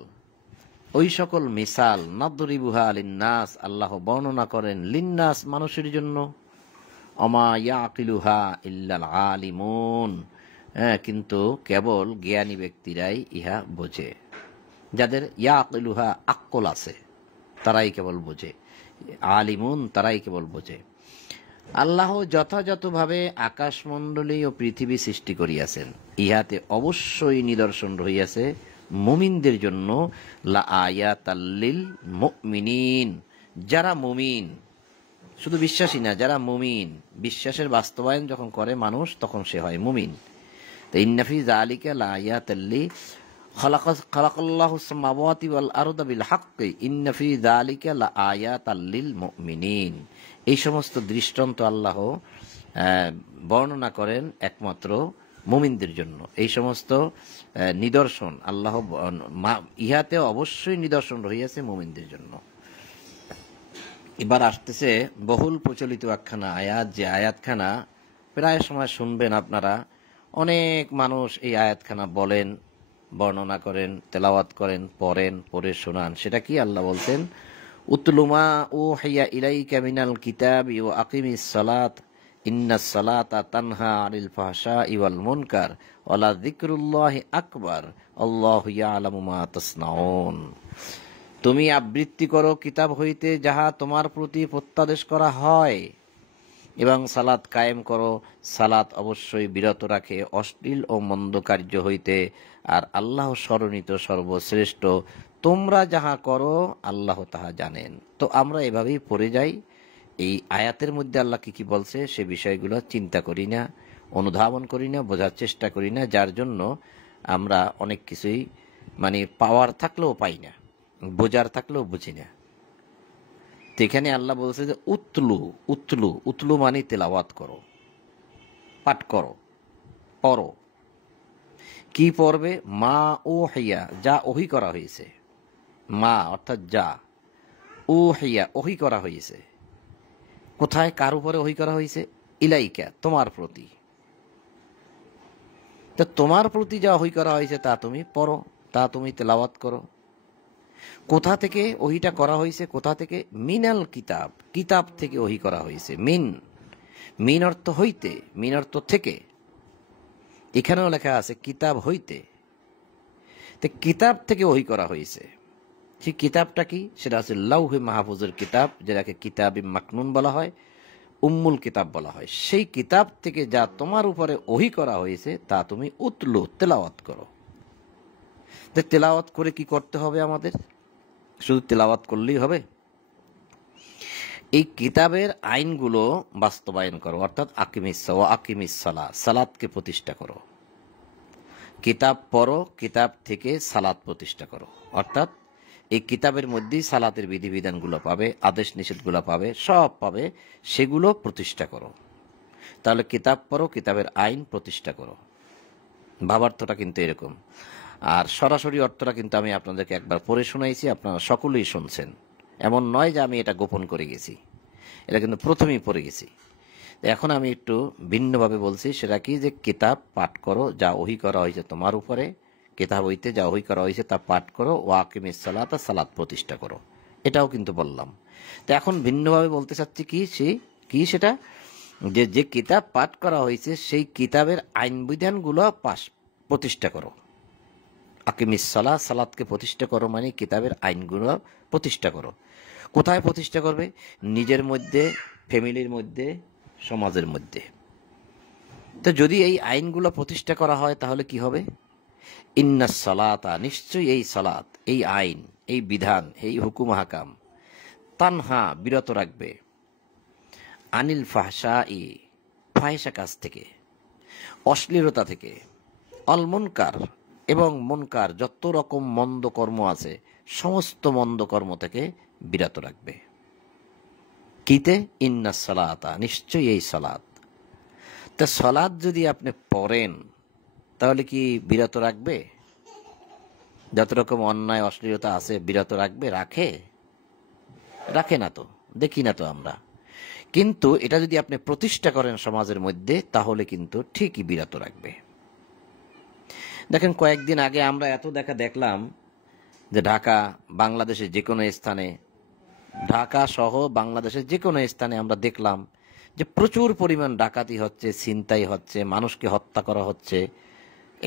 ওই সকল মিসাল নাদরিবুহা লিন্নাস আল্লাহ বর্ণনা করেন লিন্নাস মানুষের জন্য, অমা ইয়াকিলুহা ইল্লাল আলিমুন, কিন্তু কেবল জ্ঞানী ব্যক্তিরাই ইহা বোঝে। যাদের ইয়াকিলুহা আক্কল আছে তারাই কেবল বোঝে, আলিমুন তারাই কেবল বোঝে। আল্লাহ যথাযথভাবে আকাশমণ্ডলী ও পৃথিবী সৃষ্টি করিয়াছেন, ইহাতে অবশ্যই নিদর্শন রহিয়াছে মুমিনদের জন্য, লা আয়াতাল লিল মুমিনিন, যারা মুমিন, শুধু বিশ্বাসী না, যারা মুমিন, বিশ্বাসের বাস্তবায়ন যখন করে মানুষ তখন সে হয় মুমিন। তো ইন্না ফি যালিকা লা আয়াতাল লি খালাকাল্লাহুস সামাওয়াতি ওয়াল আরদা বিল হাক্কি ইন্না ফি যালিকা লা আয়াতাল লিল মুমিনিন। এই সমস্ত দৃষ্টান্ত আল্লাহ বর্ণনা করেন একমাত্র মুমিনদের জন্য। এই সমস্ত নিদর্শন আল্লাহ, ইহাতে অবশ্যই নিদর্শন রহিয়াছে মুমিনদের জন্য। এবার আসতেছে বহুল প্রচলিত একখানা আয়াত, যে আয়াতখানা প্রায় সময় শুনবেন আপনারা। অনেক মানুষ এই আয়াতখানা বলেন, বর্ণনা করেন, তেলাওয়াত করেন, পড়ে শোনান। সেটা কি? আল্লাহ বলতেন, উতলুমা উহিয়া ইলাইকা মিনাল কিতাবি ওয়া আকিমিস সালাত ইন্নাস সালাতা তানহা আনিল ফাহশাই ওয়াল মুনকার ওয়া লা যিকরুল্লাহি আকবার আল্লাহু ইয়ালামু মা তাসনাউন। তুমি আবৃত্তি করো কিতাব হইতে যাহা তোমার প্রতি প্রত্যাদেশ করা হয়, এবং সালাত কায়েম করো, সালাত অবশ্যই বিরত রাখে অশ্লীল ও মন্দ কার্য হইতে, আর আল্লাহ স্মরণিত সর্বশ্রেষ্ঠ। তোমরা যাহা করো আল্লাহ তাহা জানেন। তো আমরা এভাবেই পড়ে যাই। এই আয়াতের মধ্যে আল্লাহ কি বলছে সে বিষয়গুলো চিন্তা করি না, অনুধাবন করি না, বোঝার চেষ্টা করি না, যার জন্য আমরা অনেক কিছুই পাওয়ার থাকলেও পাই না, বোঝার থাকলেও বুঝি না। তো এখানে আল্লাহ বলছে যে উতলু উতলু উতলু মানে তেলাওয়াত করো, পাঠ করো, পড়ো। কি পড়বে? মা ও হিয়া, যা ওহি করা হয়েছে। মা অর্থাৎ যা, ও হিয়া ওহি করা হয়েছে। কোথায়, কার উপরে ওহি করা হয়েছে? ইলাইকা, তোমার প্রতি। তো তোমার প্রতি যা ওহি করা হয়েছে তা তুমি পড়ো, তা তুমি তেলাওয়াত করো। কোথা থেকে ওহিটা করা হয়েছে? কোথা থেকে? মিনাল কিতাব, কিতাব থেকে ওহি করা হয়েছে। মিন অর্থ হইতে, মিন অর্থ থেকে। এখানেও লেখা আছে কিতাব হইতে। তো কিতাব থেকে ওহি করা হয়েছে। সেই কিতাবটা কি? সেটা আছে লাউহে মাহফুজের কিতাব, যেটাকে কিতাবে মাকনুন বলা হয়, উম্মুল কিতাব বলা হয়। সেই কিতাব থেকে যা তোমার উপরে ওহি করা হয়েছে তা তুমি উতলু, তেলাওয়াত করো। তো তেলাওয়াত করে কি করতে হবে আমাদের? শুধু তেলাওয়াত করলেই হবে? এই কিতাবের আইনগুলো বাস্তবায়ন করো, অর্থাৎ আকিমিস সালাহ, সালাতকে প্রতিষ্ঠা করো। কিতাব পড়ো, কিতাব থেকে সালাত প্রতিষ্ঠা করো। অর্থাৎ এই কিতাবের মধ্যেই সালাতের বিধিবিধানগুলো পাবে, আদেশ নিষেধগুলো পাবে, সব পাবে, সেগুলো প্রতিষ্ঠা করো। তাহলে কিতাব পড়ো, কিতাবের আইন প্রতিষ্ঠা করো। ভাবার্থটা কিন্তু এরকম। আর সরাসরি অর্থটা কিন্তু আমি আপনাদেরকে একবার পড়ে শোনাইছি, আপনারা সকলেই শুনছেন। এমন নয় যে আমি এটা গোপন করে গেছি, এটা কিন্তু প্রথমেই পড়ে গেছি। এখন আমি একটু ভিন্নভাবে বলছি। সেটা কি? যে কিতাব পাঠ করো, যা ওহি করা হয়েছে তোমার উপরে, কিতাব হইতে যা ওহি করা হয়েছে তা পাঠ করো, ওয়াকিমিস সালাত, সালাত প্রতিষ্ঠা করো। এটাও কিন্তু বললাম। তো এখন ভিন্নভাবে বলতে চাচ্ছি কি সেটা, যে কিতাব পাঠ করা হয়েছে সেই কিতাবের আইন বিধানগুলো প্রতিষ্ঠা করো। আকিমিস সালাহ, সালাতকে প্রতিষ্ঠা করো মানে কিতাবের আইনগুলো প্রতিষ্ঠা করো। কোথায় প্রতিষ্ঠা করবে? নিজের মধ্যে, ফ্যামিলির মধ্যে, সমাজের মধ্যে। তো যদি এই আইনগুলো প্রতিষ্ঠা করা হয় তাহলে কি হবে? ইন্নাস সালাতা, নিশ্চয়ই এই সালাত, এই আইন, এই বিধান, এই হুকুম হাকাম, তানহা বিরত রাখবে, আনিল ফাহশাই, ফাহিশা কাজ থেকে, অশ্লীলতা থেকে, অল মুনকার, এবং মুনকার যত রকম মন্দ কর্ম আছে সমস্ত মন্দ কর্ম থেকে বিরত রাখবে। কিতে? ইন্নাস সালাতা, নিশ্চয়ই এই সালাত। তা সালাত যদি আপনি পড়েন তাহলে কি বিরত রাখবে? যত রকম অন্যায় অশ্লীলতা আছে বিরত রাখবে? রাখে না তো, দেখি না তো আমরা। কিন্তু এটা যদি আপনি প্রতিষ্ঠা করেন সমাজের মধ্যে তাহলে কিন্তু ঠিকই বিরত রাখবে। দেখেন, কয়েকদিন আগে আমরা এত দেখলাম যে ঢাকা বাংলাদেশের যে কোনো স্থানে, ঢাকা সহ বাংলাদেশের যে কোনো স্থানে আমরা দেখলাম যে প্রচুর পরিমাণ ডাকাতি হচ্ছে, ছিনতাই হচ্ছে, মানুষকে হত্যা করা হচ্ছে।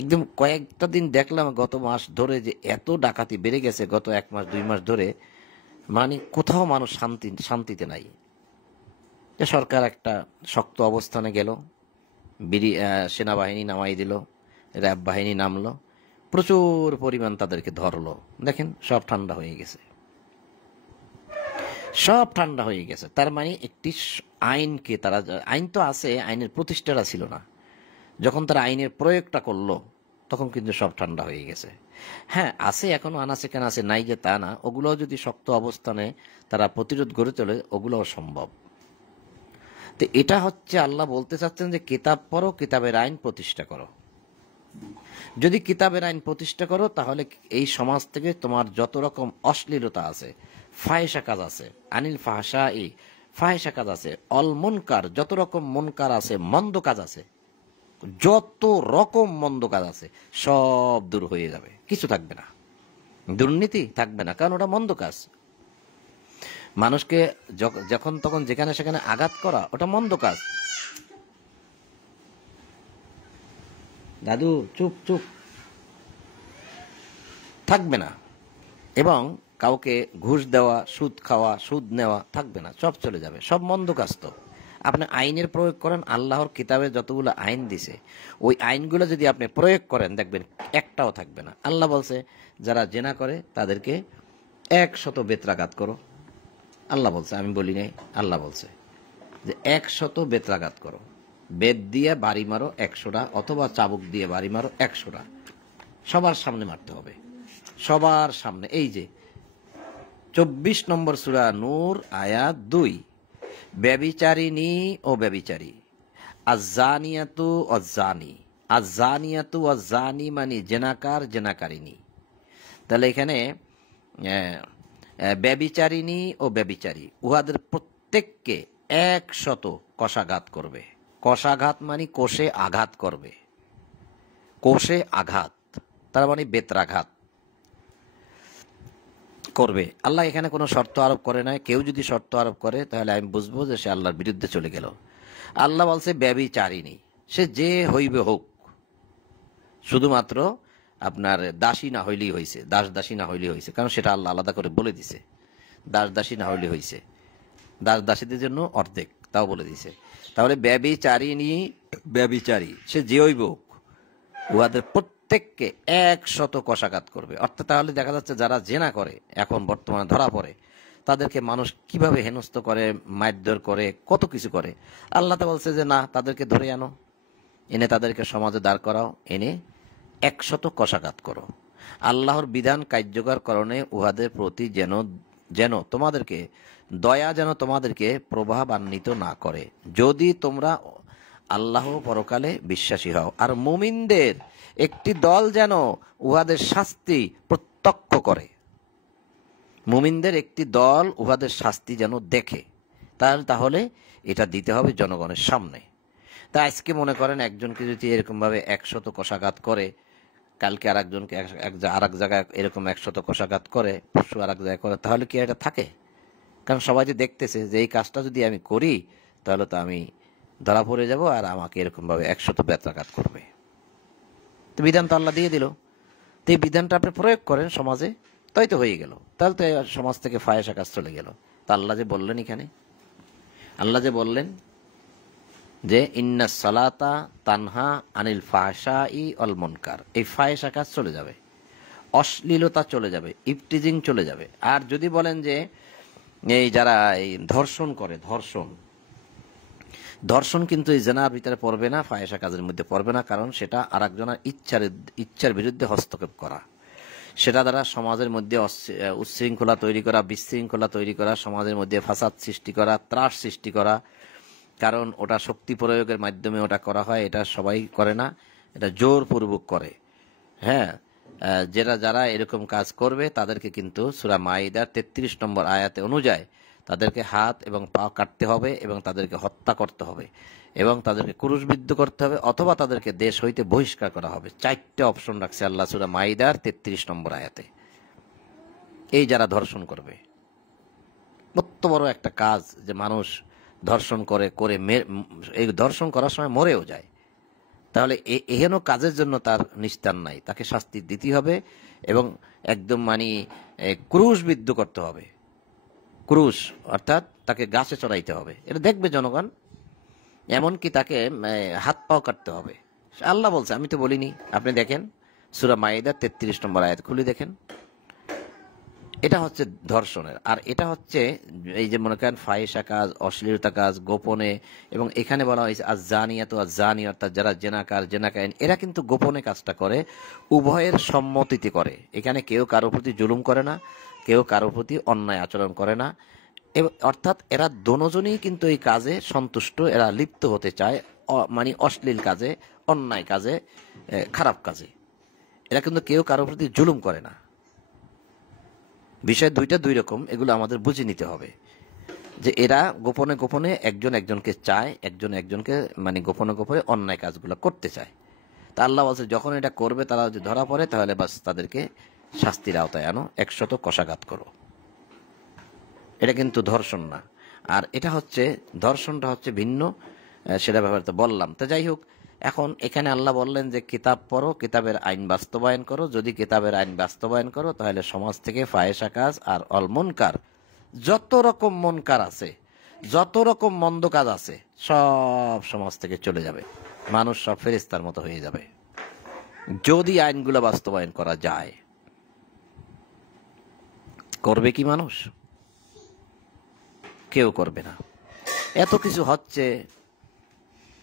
একদম কয়েকটা দিন দেখলাম গত মাস ধরে যে এত ডাকাতি বেড়ে গেছে, গত 1 মাস 2 মাস ধরে, মানে কোথাও মানুষ শান্তিতে নাই। যে সরকার একটা শক্ত অবস্থানে গেল, সেনাবাহিনী নামাই দিল, র্যাব বাহিনী নামলো, প্রচুর পরিমাণ তাদেরকে ধরলো। দেখেন সব ঠান্ডা হয়ে গেছে, সব ঠান্ডা হয়ে গেছে। তার মানে একটি আইনকে তারা, আইন তো আছে, আইনের প্রতিষ্ঠাটা ছিল না। যখন তারা আইনের প্রয়োগটা করলো তখন কিন্তু সব ঠান্ডা হয়ে গেছে। হ্যাঁ, আছে এখনো আনাচে কানাচে, নাই যে তা না, ওগুলোও যদি শক্ত অবস্থানে তারা প্রতিরোধ গড়ে তোলে ওগুলোও সম্ভব। তো এটা হচ্ছে আল্লাহ বলতে চাচ্ছেন যে কিতাব পড়ো, কিতাবের আইন প্রতিষ্ঠা করো। যদি কিতাবের আইন প্রতিষ্ঠা করো তাহলে এই সমাজ থেকে তোমার যত রকম অশ্লীলতা আছে, ফাহিশা কাজ আছে, আনিল ফাহশাই, ফাহিশা কাজ আছে, অল মুনকার, যত রকম মুনকার আছে, মন্দ কাজ আছে, যত রকম মন্দ কাজ আছে সব দূর হয়ে যাবে, কিছু থাকবে না, দুর্নীতি থাকবে না, কারণ ওটা মন্দ কাজ। মানুষকে যখন তখন যেখানে সেখানে আঘাত করা ওটা মন্দ কাজ। দাদু চুপ চুপ, থাকবে না। এবং কাউকে ঘুষ দেওয়া, সুদ খাওয়া, সুদ নেওয়া থাকবে না, সব চলে যাবে, সব মন্দ কাজ। তো আপনি আইনের প্রয়োগ করেন, আল্লাহর কিতাবে যতগুলো আইন দিছে ওই আইনগুলো যদি আপনি প্রয়োগ করেন দেখবেন একটাও থাকবে না। আল্লাহ বলছে যারা জেনা করে তাদেরকে 100 বেত্রাঘাত করো। আল্লাহ বলছে, আমি বলি নাই, আল্লাহ বলছে যে 100 বেত্রাঘাত করো, বেত দিয়ে বাড়ি মারো 100টা, অথবা চাবুক দিয়ে বাড়ি মারো 100টা, সবার সামনে মারতে হবে, সবার সামনে। এই যে 24 নম্বর সূরা নূর আয়াত 2, ব্যভিচারিণী ও ব্যভিচারী, আজ্জানিয়াতু অজ্জানি, আজ্জানিয়াতু অজ্জানি মানে জেনাকার জেনাকারিনী। তাহলে এখানে ব্যভিচারিণী ও ব্যভিচারী উহাদের প্রত্যেককে 100 কষাঘাত করবে। কষাঘাত মানে কোষে আঘাত করবে, কোষে আঘাত, তার মানে বেত্রাঘাত করবে। আল্লাহ এখানে কোনো শর্ত আরোপ করে নাই। কেউ যদি শর্ত আরোপ করে তাহলে আমি বুঝবো যে সে আল্লাহর বিরুদ্ধে চলে গেল। আল্লাহ বলছে ব্যভিচারিণী, সে যে হইবে হোক, শুধুমাত্র আপনার দাসী না হইলেই হয়েছে, দাস দাসী না হইলেই হয়েছে, কারণ সেটা আল্লাহ আলাদা করে বলে দিছে। দাস দাসী না হইলে হয়েছে, দাস দাসীদের জন্য অর্ধেক, তাও বলে দিছে। তাহলে ব্যভিচারিণী, ব্যভিচারী সে যে হইব হোক, উহাদের প্রত্যেককে 100 কষাঘাত করবে। অর্থাৎ তাহলে দেখা যাচ্ছে যারা জেনা করে এখন বর্তমানে ধরা পড়ে, তাদেরকে মানুষ কিভাবে হেনস্থ করে, মারধর করে, কত কিছু করে। আল্লাহ তো বলছে যে না, তাদেরকে ধরে আনো, এনে তাদেরকে সমাজে দাঁড় করাও, এনে 100 কষাঘাত করো। আল্লাহর বিধান কার্যকর করণে উহাদের প্রতি যেন তোমাদেরকে দয়া যেন তোমাদেরকে প্রভাবান্বিত না করে, যদি তোমরা আল্লাহ পরকালে বিশ্বাসী হও। আর মুমিনদের একটি দল যেন উহাদের শাস্তি প্রত্যক্ষ করে, মুমিনদের একটি দল উহাদের শাস্তি যেন দেখে। তাহলে এটা দিতে হবে জনগণের সামনে। তা আজকে মনে করেন একজনকে যদি এরকমভাবে 100 কষাঘাত করে, কালকে আর একজনকে আর এক জায়গায় এরকম 100 কষাঘাত করে, পরশু আর এক জায়গায় করে, তাহলে কি এটা থাকে? কারণ সবাই যে দেখতেছে যে এই কাজটা যদি আমি করি তাহলে তো আমি ধরা পড়ে যাব, আর আমাকে এরকমভাবে 100 বেত্রাঘাত করবে। তো বিধান তো আল্লাহ দিয়ে দিল, তো এই বিধানটা আপনি প্রয়োগ করেন সমাজে, তাই তো হয়ে গেল। তাহলে তো সমাজ থেকে ফাহিশা কাজ চলে গেল। তা আল্লাহ যে বললেন এখানে, আল্লাহ যে বললেন যে ইন্নাস সালাতা তানহা আনিল ফাহশাই ওয়াল মুনকার, এই ফাহিশা কাজ চলে যাবে, অশ্লীলতা চলে যাবে, ইফটিজিং চলে যাবে। আর যদি বলেন যে এই যারা এই ধর্ষণ করে, ধর্ষণ কিন্তু এই জেনার ভিতরে পড়বে না, ফাহিশা কাজের মধ্যে পড়বে না, কারণ সেটা আর একজনের ইচ্ছার বিরুদ্ধে হস্তক্ষেপ করা, সেটা দ্বারা সমাজের মধ্যে উচ্ছৃঙ্খলা তৈরি করা, বিশৃঙ্খলা তৈরি করা, সমাজের মধ্যে ফাসাদ সৃষ্টি করা, ত্রাস সৃষ্টি করা। কারণ ওটা শক্তি প্রয়োগের মাধ্যমে ওটা করা হয়, এটা সবাই করে না, এটা জোরপূর্বক করে। হ্যাঁ, যারা এরকম কাজ করবে তাদেরকে কিন্তু সূরা মাইদার 33 নম্বর আয়াতে অনুযায়ী তাদেরকে হাত এবং পা কাটতে হবে, এবং তাদেরকে হত্যা করতে হবে, এবং তাদেরকে ক্রুশবিদ্ধ করতে হবে, অথবা তাদেরকে দেশ হইতে বহিষ্কার করা হবে। 4টে অপশন রাখছে আল্লাহ সূরা মাইদার 33 নম্বর আয়াতে। এই যারা ধর্ষণ করবে, কত বড় একটা কাজ যে মানুষ ধর্ষণ করে করে এই ধর্ষণ করার সময় মরেও যায়, তাহলে এহেন কাজের জন্য তার নিস্তার নাই, তাকে শাস্তি দিতে হবে এবং একদম ক্রুশবিদ্ধ করতে হবে। ক্রুশ অর্থাৎ তাকে গাছে চড়াইতে হবে, এটা দেখবে জনগণ। এমনকি তাকে হাত পাও কাটতে হবে। আল্লাহ বলছে, আমি তো বলিনি। আপনি দেখেন সূরা মাইদা 33 নম্বর আয়াত খুলে দেখেন। এটা হচ্ছে ধর্ষণের। আর এটা হচ্ছে এই যে মনে করেন ফাহিশা কাজ, অশ্লীলতা কাজ, গোপনে। এবং এখানে বলা হয়েছে আজ-জানিয়াত আজ-জানি, অর্থাৎ যারা জেনাকার জেনাকারিন, এরা কিন্তু গোপনে কাজটা করে, উভয়ের সম্মতিতে করে। এখানে কেউ কারোর প্রতি জুলুম করে না, কেউ কারোর প্রতি অন্যায় আচরণ করে না, অর্থাৎ এরা দোনোজনই কিন্তু এই কাজে সন্তুষ্ট, এরা লিপ্ত হতে চায়, অশ্লীল কাজে, অন্যায় কাজে, খারাপ কাজে। এরা কিন্তু কেউ কারোর প্রতি জুলুম করে না। বিষয় দুইটা দুই রকম, এগুলো আমাদের বুঝে নিতে হবে যে এরা গোপনে গোপনে একজন একজনকে চায়, একজন একজনকে গোপনে গোপনে অন্যায় কাজগুলো করতে চায়। তা আল্লাহ বলছে যখন এটা করবে তারা যদি ধরা পড়ে তাহলে বাস তাদেরকে শাস্তির আওতায় আনো, 100 কষাঘাত করো। এটা কিন্তু ধর্ষণ না। আর এটা হচ্ছে ধর্ষণটা হচ্ছে ভিন্ন, সেটা ব্যাপারে তো বললাম। তো যাই হোক, এখন এখানে আল্লাহ বললেন যে কিতাব পড়ো, কিতাবের আইন বাস্তবায়ন করো। যদি কিতাবের আইন বাস্তবায়ন করো তাহলে সমাজ থেকে ফাহেশা কাজ আর অল মুনকার, যত রকম মুনকার আছে, যত রকম মন্দ কাজ আছে, সব সমাজ থেকে চলে যাবে। মানুষ সব ফেরেশতার মতো হয়ে যাবে যদি আইনগুলো বাস্তবায়ন করা যায়। করবে কি মানুষ? কেউ করবে না। এত কিছু হচ্ছে,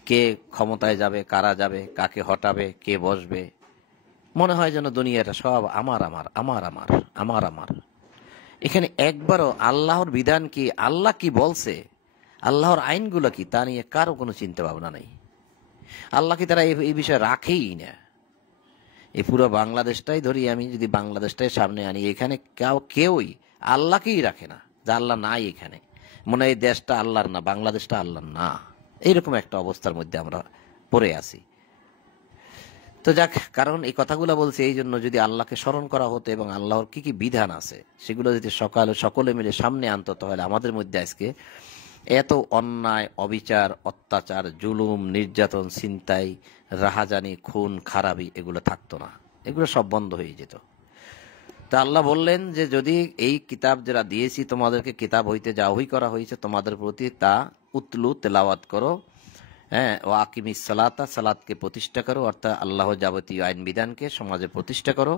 কে ক্ষমতায় যাবে, কারা যাবে, কাকে হটাবে, কে বসবে, মনে হয় যেন দুনিয়াটা সব আমার আমার আমার আমার আমার আমার। এখানে একবারও আল্লাহর বিধান কি, আল্লাহ কি বলছে, আল্লাহর আইনগুলো কি, তা নিয়ে কারো কোনো চিন্তা ভাবনা নেই। আল্লাহ কি তারা এই বিষয়ে রাখেই না। এই পুরো বাংলাদেশটাই ধরি, আমি যদি বাংলাদেশটাই সামনে আনি, এখানে কেউই আল্লাহকেই রাখে না, যে আল্লাহ নাই এখানে, মনে হয় এই দেশটা আল্লাহর না, বাংলাদেশটা আল্লাহর না। এইরকম একটা অবস্থার মধ্যে আমরা পড়ে আছি। তো যাক, কারণ এই কথাগুলো বলছে এই জন্য, যদি আল্লাহকে স্মরণ করা হতো এবং আল্লাহর কি কি বিধান আছে সেগুলো যদি সকলে মিলে সামনে আনতো, তাহলে আমাদের মধ্যে আজকে এত অন্যায়, অবিচার, অত্যাচার, জুলুম, নির্যাতন, ছিনতাই, রাহাজানি, খুন খারাপি এগুলো থাকতো না, এগুলো সব বন্ধ হয়ে যেত। তা আল্লাহ বললেন যে যদি এই কিতাব যারা দিয়েছি তোমাদেরকে, কিতাব হইতে যা ওহী করা হয়েছে তোমাদের প্রতি, তা উতলু তেলাওয়াত করো, হ্যাঁ, ও আকিমিস সালাতা, সালাতকে প্রতিষ্ঠা করো, অর্থাৎ আল্লাহ যাবতীয় আইন বিধানকে সমাজে প্রতিষ্ঠা করো।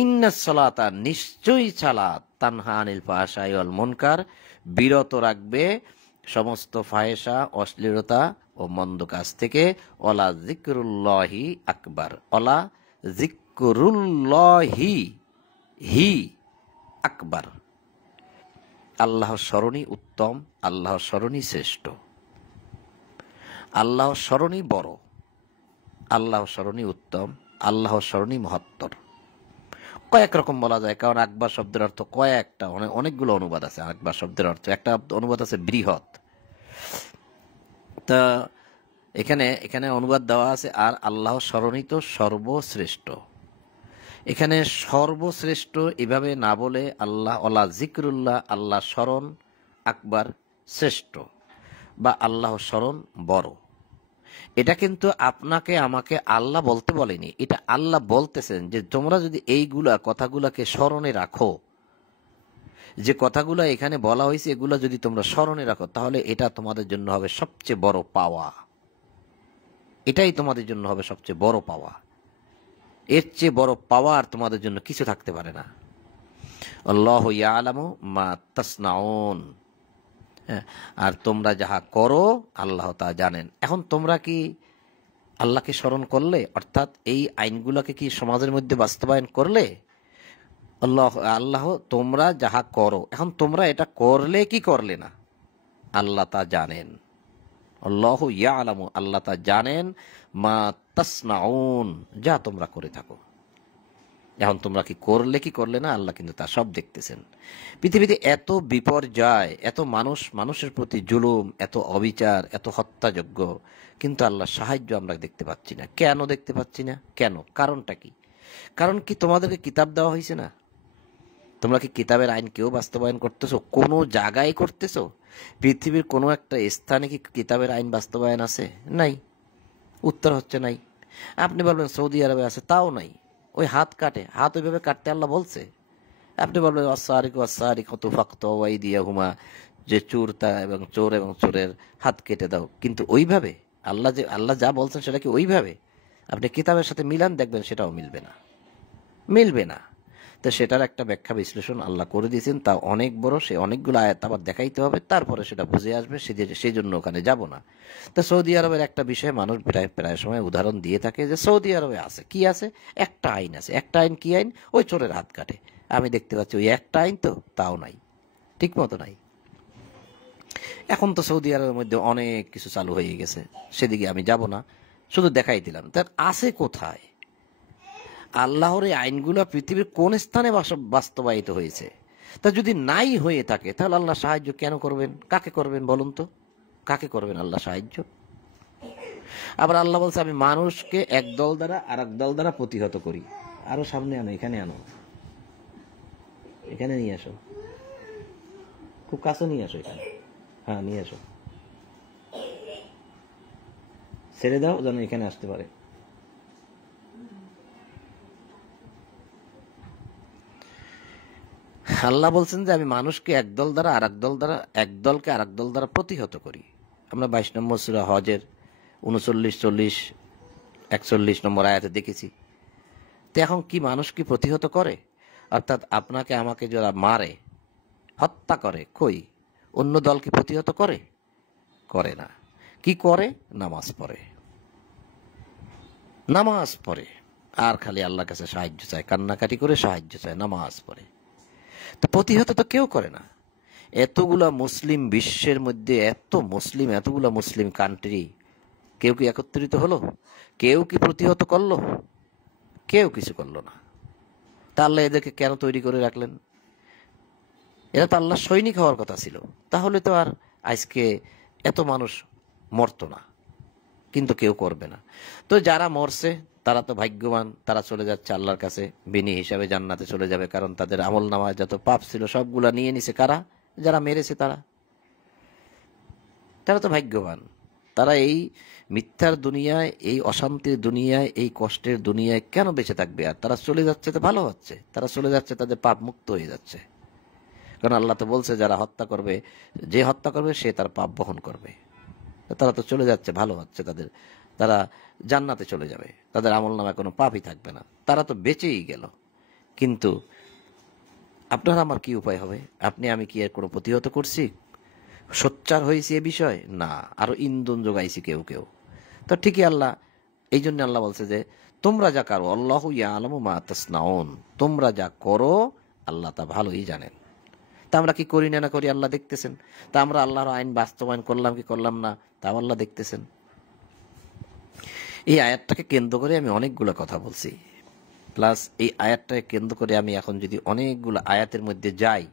ইন্নাস সালাতা, নিশ্চয়ই সালাত, তানহা আনিল ফাহশাই ওয়াল মুনকার, বিরত রাখবে সমস্ত ফাহেশা, অশ্লীলতা ও মন্দ কাজ থেকে। ওয়ালা যিকরুল্লাহি আকবার, ওয়ালা যিকরুল্লাহি হি আকবার, আল্লাহর স্মরণই উত্তম, আল্লাহর স্মরণই শ্রেষ্ঠ, আল্লাহর স্মরণই বড়, আল্লাহর স্মরণই উত্তম, আল্লাহর স্মরণই মহত্তর। কয়েক রকম বলা যায়, কারণ আকবার শব্দের অর্থ কয়েকটা, অনেকগুলো অনুবাদ আছে আকবার শব্দের অর্থ। একটা অনুবাদ আছে বৃহৎ, তা এখানে অনুবাদ দেওয়া আছে। আর আল্লাহর স্মরণই তো সর্বশ্রেষ্ঠ। এখানে সর্বশ্রেষ্ঠ এভাবে না বলে আল্লাহ, ওয়ালা যিকরুল্লাহ, আল্লাহ স্মরণ, আকবার শ্রেষ্ঠ বা আল্লাহ স্মরণ বড়। এটা কিন্তু আপনাকে আমাকে আল্লাহ বলতে বলেনি, এটা আল্লাহ বলতেছেন যে তোমরা যদি এইগুলা কথাগুলাকে স্মরণে রাখো, যে কথাগুলো এখানে বলা হয়েছে এগুলো যদি তোমরা স্মরণে রাখো, তাহলে এটা তোমাদের জন্য হবে সবচেয়ে বড় পাওয়া। এটাই তোমাদের জন্য হবে সবচেয়ে বড় পাওয়া। এর চেয়ে বড় পাওয়া আর তোমাদের জন্য কিছু থাকতে পারে না। আল্লাহু ইয়ালামু মা তাসনাউন, আর তোমরা যাহা করো আল্লাহ তা জানেন। এখন তোমরা কি আল্লাহকে স্মরণ করলে, অর্থাৎ এই আইনগুলোকে কি সমাজের মধ্যে বাস্তবায়ন করলে? আল্লাহ তোমরা যাহা করো, এখন তোমরা এটা করলে কি করলে না, আল্লাহ তা জানেন। আল্লাহু ইয়ালামু, আল্লাহ তা জানেন, মা তাসনাউন, যা তোমরা করে থাকো। এখন তোমরা কি করলে কি করলে না, আল্লাহ কিন্তু তা সব দেখতেছেন। পৃথিবীতে এত বিপর্যয়, এত মানুষের প্রতি জুলুম, এত অবিচার, এত হত্যাযজ্ঞ, কিন্তু আল্লাহর সাহায্য আমরা দেখতে পাচ্ছি না। কেন দেখতে পাচ্ছি না? কেন? কারণটা কি? কারণ কি তোমাদেরকে কিতাব দেওয়া হয়েছে না? তোমরা কি কিতাবের আইন কেউ বাস্তবায়ন করতেছো? কোনো জায়গায় করতেছো? পৃথিবীর কোনো একটা স্থানে কি কিতাবের আইন বাস্তবায়ন আছে? নাই। উত্তর হচ্ছে নাই। আপনি বলবেন সৌদি আরবে আছে, তাও নাই। ওই হাত কাটে, হাত ওইভাবে কাটতে আল্লাহ বলছে। আপনি বলবেন হুমা, যে চোর এবং চোরের হাত কেটে দাও, কিন্তু ওইভাবে আল্লাহ যা বলছেন সেটা কি ওইভাবে? আপনি কিতাবের সাথে মিলান, দেখবেন সেটাও মিলবে না। তো সেটার একটা ব্যাখ্যা বিশ্লেষণ আল্লাহ করে দিয়েছেন, তা অনেক বড়। সে অনেকগুলো আয়াত আবার দেখাইতে হবে, তারপরে সেটা বুঝে আসবে। সেই জন্য ওখানে যাব না। তো সৌদি আরবের একটা বিষয়ে মানুষ প্রায় সময় উদাহরণ দিয়ে থাকে যে সৌদি আরবে আছে, কি আছে? একটা আইন আছে। একটা আইন, কি আইন? ওই চোরের হাত কাটে। আমি দেখতে পাচ্ছি ওই একটা আইন, তো তাও নাই, ঠিক মতো নাই। এখন তো সৌদি আরবের মধ্যে অনেক কিছু চালু হয়ে গেছে, সেদিকে আমি যাব না, শুধু দেখাই দিলাম। তার আছে কোথায়? আল্লাহর এই আইনগুলো পৃথিবীর কোন স্থানে বাস্তবায়িত হয়েছে? তা যদি নাই হয়ে থাকে, তাহলে আল্লাহ সাহায্য কেন করবেন? কাকে করবেন বলুন তো? কাকে করবেন আল্লাহ সাহায্য? আবার আল্লাহ বলছে, আমি মানুষকে এক দল দ্বারা আর এক দল দ্বারা প্রতিহত করি। আরো সামনে আনো, এখানে আনো, এখানে নিয়ে আসো, খুব কাছে নিয়ে আসো, এখানে। হ্যাঁ, নিয়ে আসো, ছেড়ে দাও যেন এখানে আসতে পারে। আল্লাহ বলছেন যে আমি মানুষকে একদল দ্বারা আর একদল দ্বারা, একদলকে আর একদল দ্বারা প্রতিহত করি। আমরা 22 নম্বর সূরা হজের 39, 40, 41 নম্বর আয়াতে দেখেছি। তো এখন কি মানুষ কি প্রতিহত করে? অর্থাৎ আপনাকে আমাকে যারা মারে, হত্যা করে, কই অন্য দল কি প্রতিহত করে? করে না। কি করে? নামাজ পড়ে, আর খালি আল্লাহর কাছে সাহায্য চায়, কান্নাকাটি করে সাহায্য চায়, নামাজ পড়ে। তো প্রতিহত তো কেউ করে না। এতগুলা মুসলিম বিশ্বের মধ্যে, এতগুলা মুসলিম কান্ট্রি, কেউ কি একত্রিত হলো? কেউ কি প্রতিহত করলো? কেউ কিছু করলো না। তা আল্লাহ এদেরকে কেন তৈরি করে রাখলেন? এরা তো আল্লাহ সৈনিক হওয়ার কথা ছিল, তাহলে তো আর আজকে এত মানুষ মরতো না। কিন্তু কেউ করবে না। তো যারা মরছে তারা তো ভাগ্যবান, তারা চলে যাচ্ছে আল্লাহর কাছে বিনি হিসাবে, জান্নাতে চলে যাবে। কারণ তাদের আমল নামায় যত পাপ ছিল সবগুলা নিয়ে নিছে কারা? যারা মেরেছে তারা তো ভাগ্যবান। তারা এই মিথ্যার দুনিয়ায়, এই অশান্তির দুনিয়ায়, এই কষ্টের দুনিয়ায় কেন বেঁচে থাকবে? আর তারা চলে যাচ্ছে তো ভালো হচ্ছে, তারা চলে যাচ্ছে, তাদের পাপ মুক্ত হয়ে যাচ্ছে। কারণ আল্লাহ তো বলছে যারা হত্যা করবে, যে হত্যা করবে সে তার পাপ বহন করবে। তারা তো চলে যাচ্ছে, ভালো হচ্ছে তাদের, তারা জান্নাতে চলে যাবে, তাদের আমল নামায় কোনো পাপই থাকবে না, তারা তো বেঁচেই গেল। কিন্তু আপনার আমার কি উপায় হবে? আপনি আমি কি এর কোনো প্রতিহত করছি? সোচ্চার হয়েছি এ বিষয়? না, আরো ইন্ধন যোগাইছি কেউ কেউ। তো ঠিকই আল্লাহ, এই জন্য আল্লাহ বলছে যে তোমরা যা করো, আল্লাহু ইয়ালামু মা তাসনাউন, তোমরা যা করো আল্লাহ তা ভালোই জানেন। তা আমরা কি করি না করি আল্লাহ দেখতেছেন। তা আমরা আল্লাহর আইন বাস্তবায়ন করলাম কি করলাম না, তাও আল্লাহ দেখতেছেন। এই আয়াতটাকে কেন্দ্র করে আমি অনেকগুলো কথা বলছি, প্লাস এই আয়াতটাকে কেন্দ্র করে আমি এখন যদি অনেকগুলো আয়াতের মধ্যে যাই,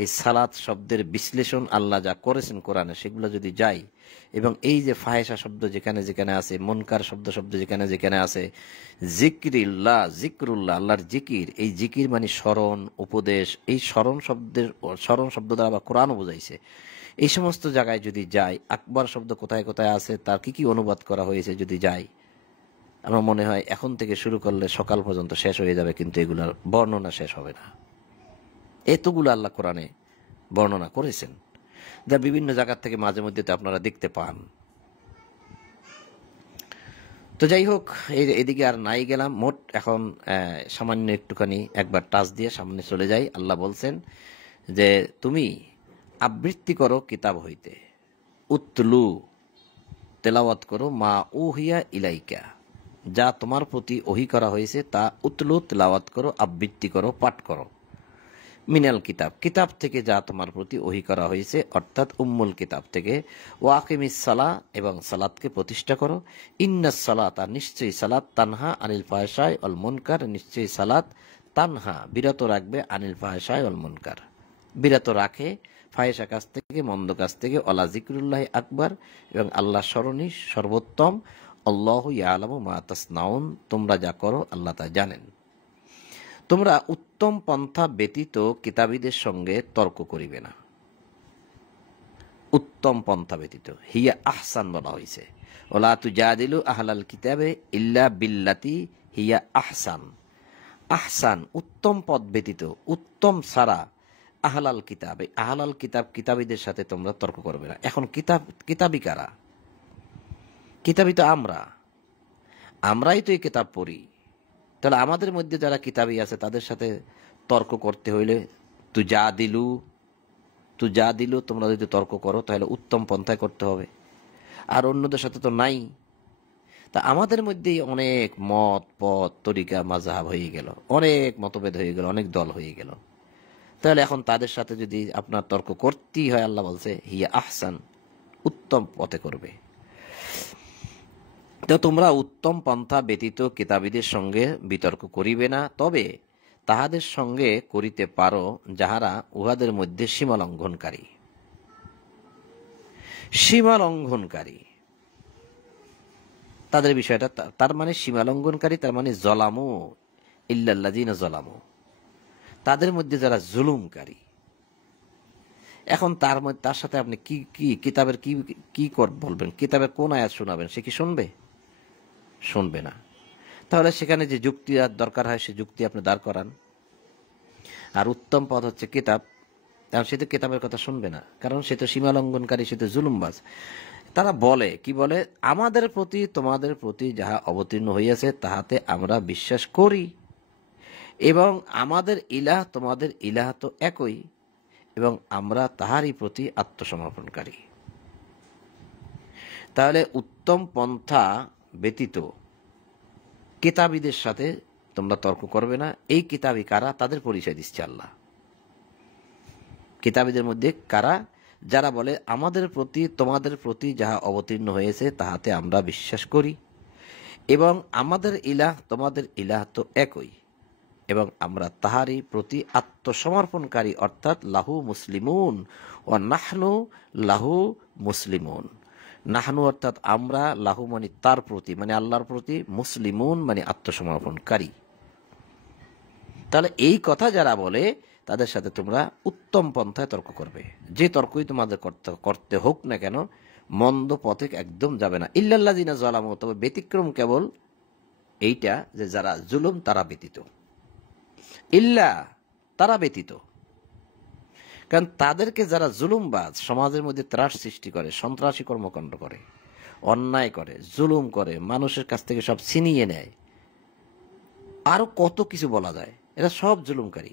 এই সালাত শব্দের বিশ্লেষণ আল্লাহ যা করেছেন কোরআনে সেগুলো যদি যাই, এবং এই যে ফাহেসা শব্দ যেখানে যেখানে আছে, মুনকার শব্দ যেখানে যেখানে আছে, জিক্রুল্লাহ, আল্লাহর জিকির, এই জিকির মানে স্মরণ, উপদেশ, এই স্মরণ শব্দ দ্বারা আবার কোরআনও বোঝাইছে। এই সমস্ত জায়গায় যদি যাই, আকবার শব্দ কোথায় কোথায় আছে, তার কি কি অনুবাদ করা হয়েছে যদি যাই, আমার মনে হয় এখন থেকে শুরু করলে সকাল পর্যন্ত শেষ হয়ে যাবে, কিন্তু এগুলোর বর্ণনা শেষ হবে না। এতগুলো আল্লাহ কোরআনে বর্ণনা করেছেন, যা বিভিন্ন জায়গা থেকে মাঝে মধ্যে তো আপনারা দেখতে পান। তো যাই হোক, এদিকে আর নাই গেলাম। মোট এখন সামান্য একটুখানি একবার টাচ দিয়ে সামনে চলে যাই। আল্লাহ বলছেন যে তুমি আবৃত্তি করো কিতাব হইতে, উতলু, তেলাওয়াত করো, মা উহিয়া ইলাইকা, যা তোমার প্রতি ওহী করা হয়েছে তা উতলু, তেলাওয়াত করো, আবৃত্তি করো, পাঠ করো, মিনাল কিতাব, কিতাব থেকে যা তোমার প্রতি ওহী করা হয়েছে, অর্থাৎ উম্মুল কিতাব থেকে। ওয়াকিমিস সালাহ, এবং সালাতকে প্রতিষ্ঠা করো। ইন্নাস সালাতা, নিশ্চয়ই সালাত, তানহা আনিল ফাহশাই ওয়াল মুনকার, নিশ্চয়ই সালাত তানহা, বিরত রাখবে, আনিল ফাহশাই ওয়াল মুনকার, বিরত রাখে ফাহেসা কাজ থেকে, মন্দ কাজ থেকে। ওয়ালা জিকরুল্লাহি আকবার, এবং আল্লাহ স্মরণই সর্বোত্তম। আল্লাহু ইয়ালামু মা তাসনাউন, তোমরা যা করো আল্লাহ তা জানেন। তোমরা উত্তম পন্থা ব্যতীত কিতাবীদের সঙ্গে তর্ক করিবে না। উত্তম পন্থা ব্যতীত, হিয়া আহসান বলা হয়েছে। ওলা তুজাদিলু আহলাল কিতাবে ইল্লা বিল্লাতি হিয়া আহসান। আহসান উত্তম পদ ব্যতীত, উত্তম ছাড়া আহলাল কিতাবে, আহলাল কিতাব কিতাবীদের সাথে তোমরা তর্ক করবে না। এখন কিতাবী কারা? কিতাবী তো আমরাই তো এই কিতাব পড়ি। তাহলে আমাদের মধ্যে যারা কিতাবী আছে তাদের সাথে তর্ক করতে হইলে তুজাদিলু তোমরা যদি তর্ক করো তাহলে উত্তম পন্থায় করতে হবে, আর অন্যদের সাথে তো নাই। তা আমাদের মধ্যেই অনেক মত পথ তরিকা মাযহাব হয়ে গেল, অনেক মতভেদ হয়ে গেল, অনেক দল হয়ে গেল। তাহলে এখন তাদের সাথে যদি আপনার তর্ক করতেই হয়, আল্লাহ বলছে হিয়া আহসান, উত্তম পথে করবে। তো তোমরা উত্তম পন্থা ব্যতীত কিতাবীদের সঙ্গে বিতর্ক করিবে না, তবে তাহাদের সঙ্গে করিতে পারো যাহারা উহাদের মধ্যে সীমালঙ্ঘনকারী। তাদের বিষয়টা, তার মানে সীমালঙ্ঘনকারী, তার মানে জলামু ইল্লাল্লাযিনা জলামু, তাদের মধ্যে যারা জুলুমকারী। এখন তার সাথে আপনি কি কিতাবের কি বলবেন? কিতাবের কোন আয়াত শোনাবেন? সে কি শুনবে না। তাহলে সেখানে যে যুক্তি দরকার হয় সে যুক্তি আপনি দাঁড় করান। আর উত্তম পথ হচ্ছে কিতাব, কারণ সে তো কিতাবের কথা শুনবে না, কারণ সে তো সীমালঙ্ঘনকারী, সে তো জুলুমবাজ। তারা কি বলে আমাদের প্রতি তোমাদের প্রতি যাহা অবতীর্ণ হইয়াছে তাহাতে আমরা বিশ্বাস করি, এবং আমাদের ইলাহ তোমাদের ইলাহ তো একই, এবং আমরা তাহারই প্রতি আত্মসমর্পণকারী। তাহলে উত্তম পন্থা ব্যতীত কিতাবীদের সাথে তোমরা তর্ক করবে না। এই কিতাবী কারা? তাদের পরিচয় দিচ্ছে আল্লাহ। কিতাবীদের মধ্যে কারা? যারা বলে আমাদের প্রতি তোমাদের প্রতি যাহা অবতীর্ণ হয়েছে তাহাতে আমরা বিশ্বাস করি, এবং আমাদের ইলাহ তোমাদের ইলাহ তো একই, এবং আমরা তাহারই প্রতি আত্মসমর্পণকারী, অর্থাৎ লাহু মুসলিমুন ও নাহনু লাহু মুসলিমুন। নাহনু অর্থাৎ আমরা, লাহু মানে তার প্রতি, মানে আল্লাহর প্রতি, মুসলিমুন মানে আত্মসমর্পণকারী। তাহলে এই কথা যারা বলে তাদের সাথে তোমরা উত্তম পন্থায় তর্ক করবে। যে তর্কই তোমাদের করতে হোক না কেন, মন্দ পথে একদম যাবে না। ইল্লাল্লাযিনা যালামু, তবে ব্যতিক্রম কেবল এইটা যে যারা জুলুম তারা ব্যতীত, তারা ব্যতীত। কারণ তাদেরকে যারা জুলুমবাজ, সমাজের মধ্যে ত্রাস সৃষ্টি করে, সন্ত্রাসী কর্মকাণ্ড করে, অন্যায় করে, জুলুম করে, মানুষের কাছ থেকে সব ছিনিয়ে নেয়, আরো কত কিছু বলা যায়, এরা সব জুলুমকারী।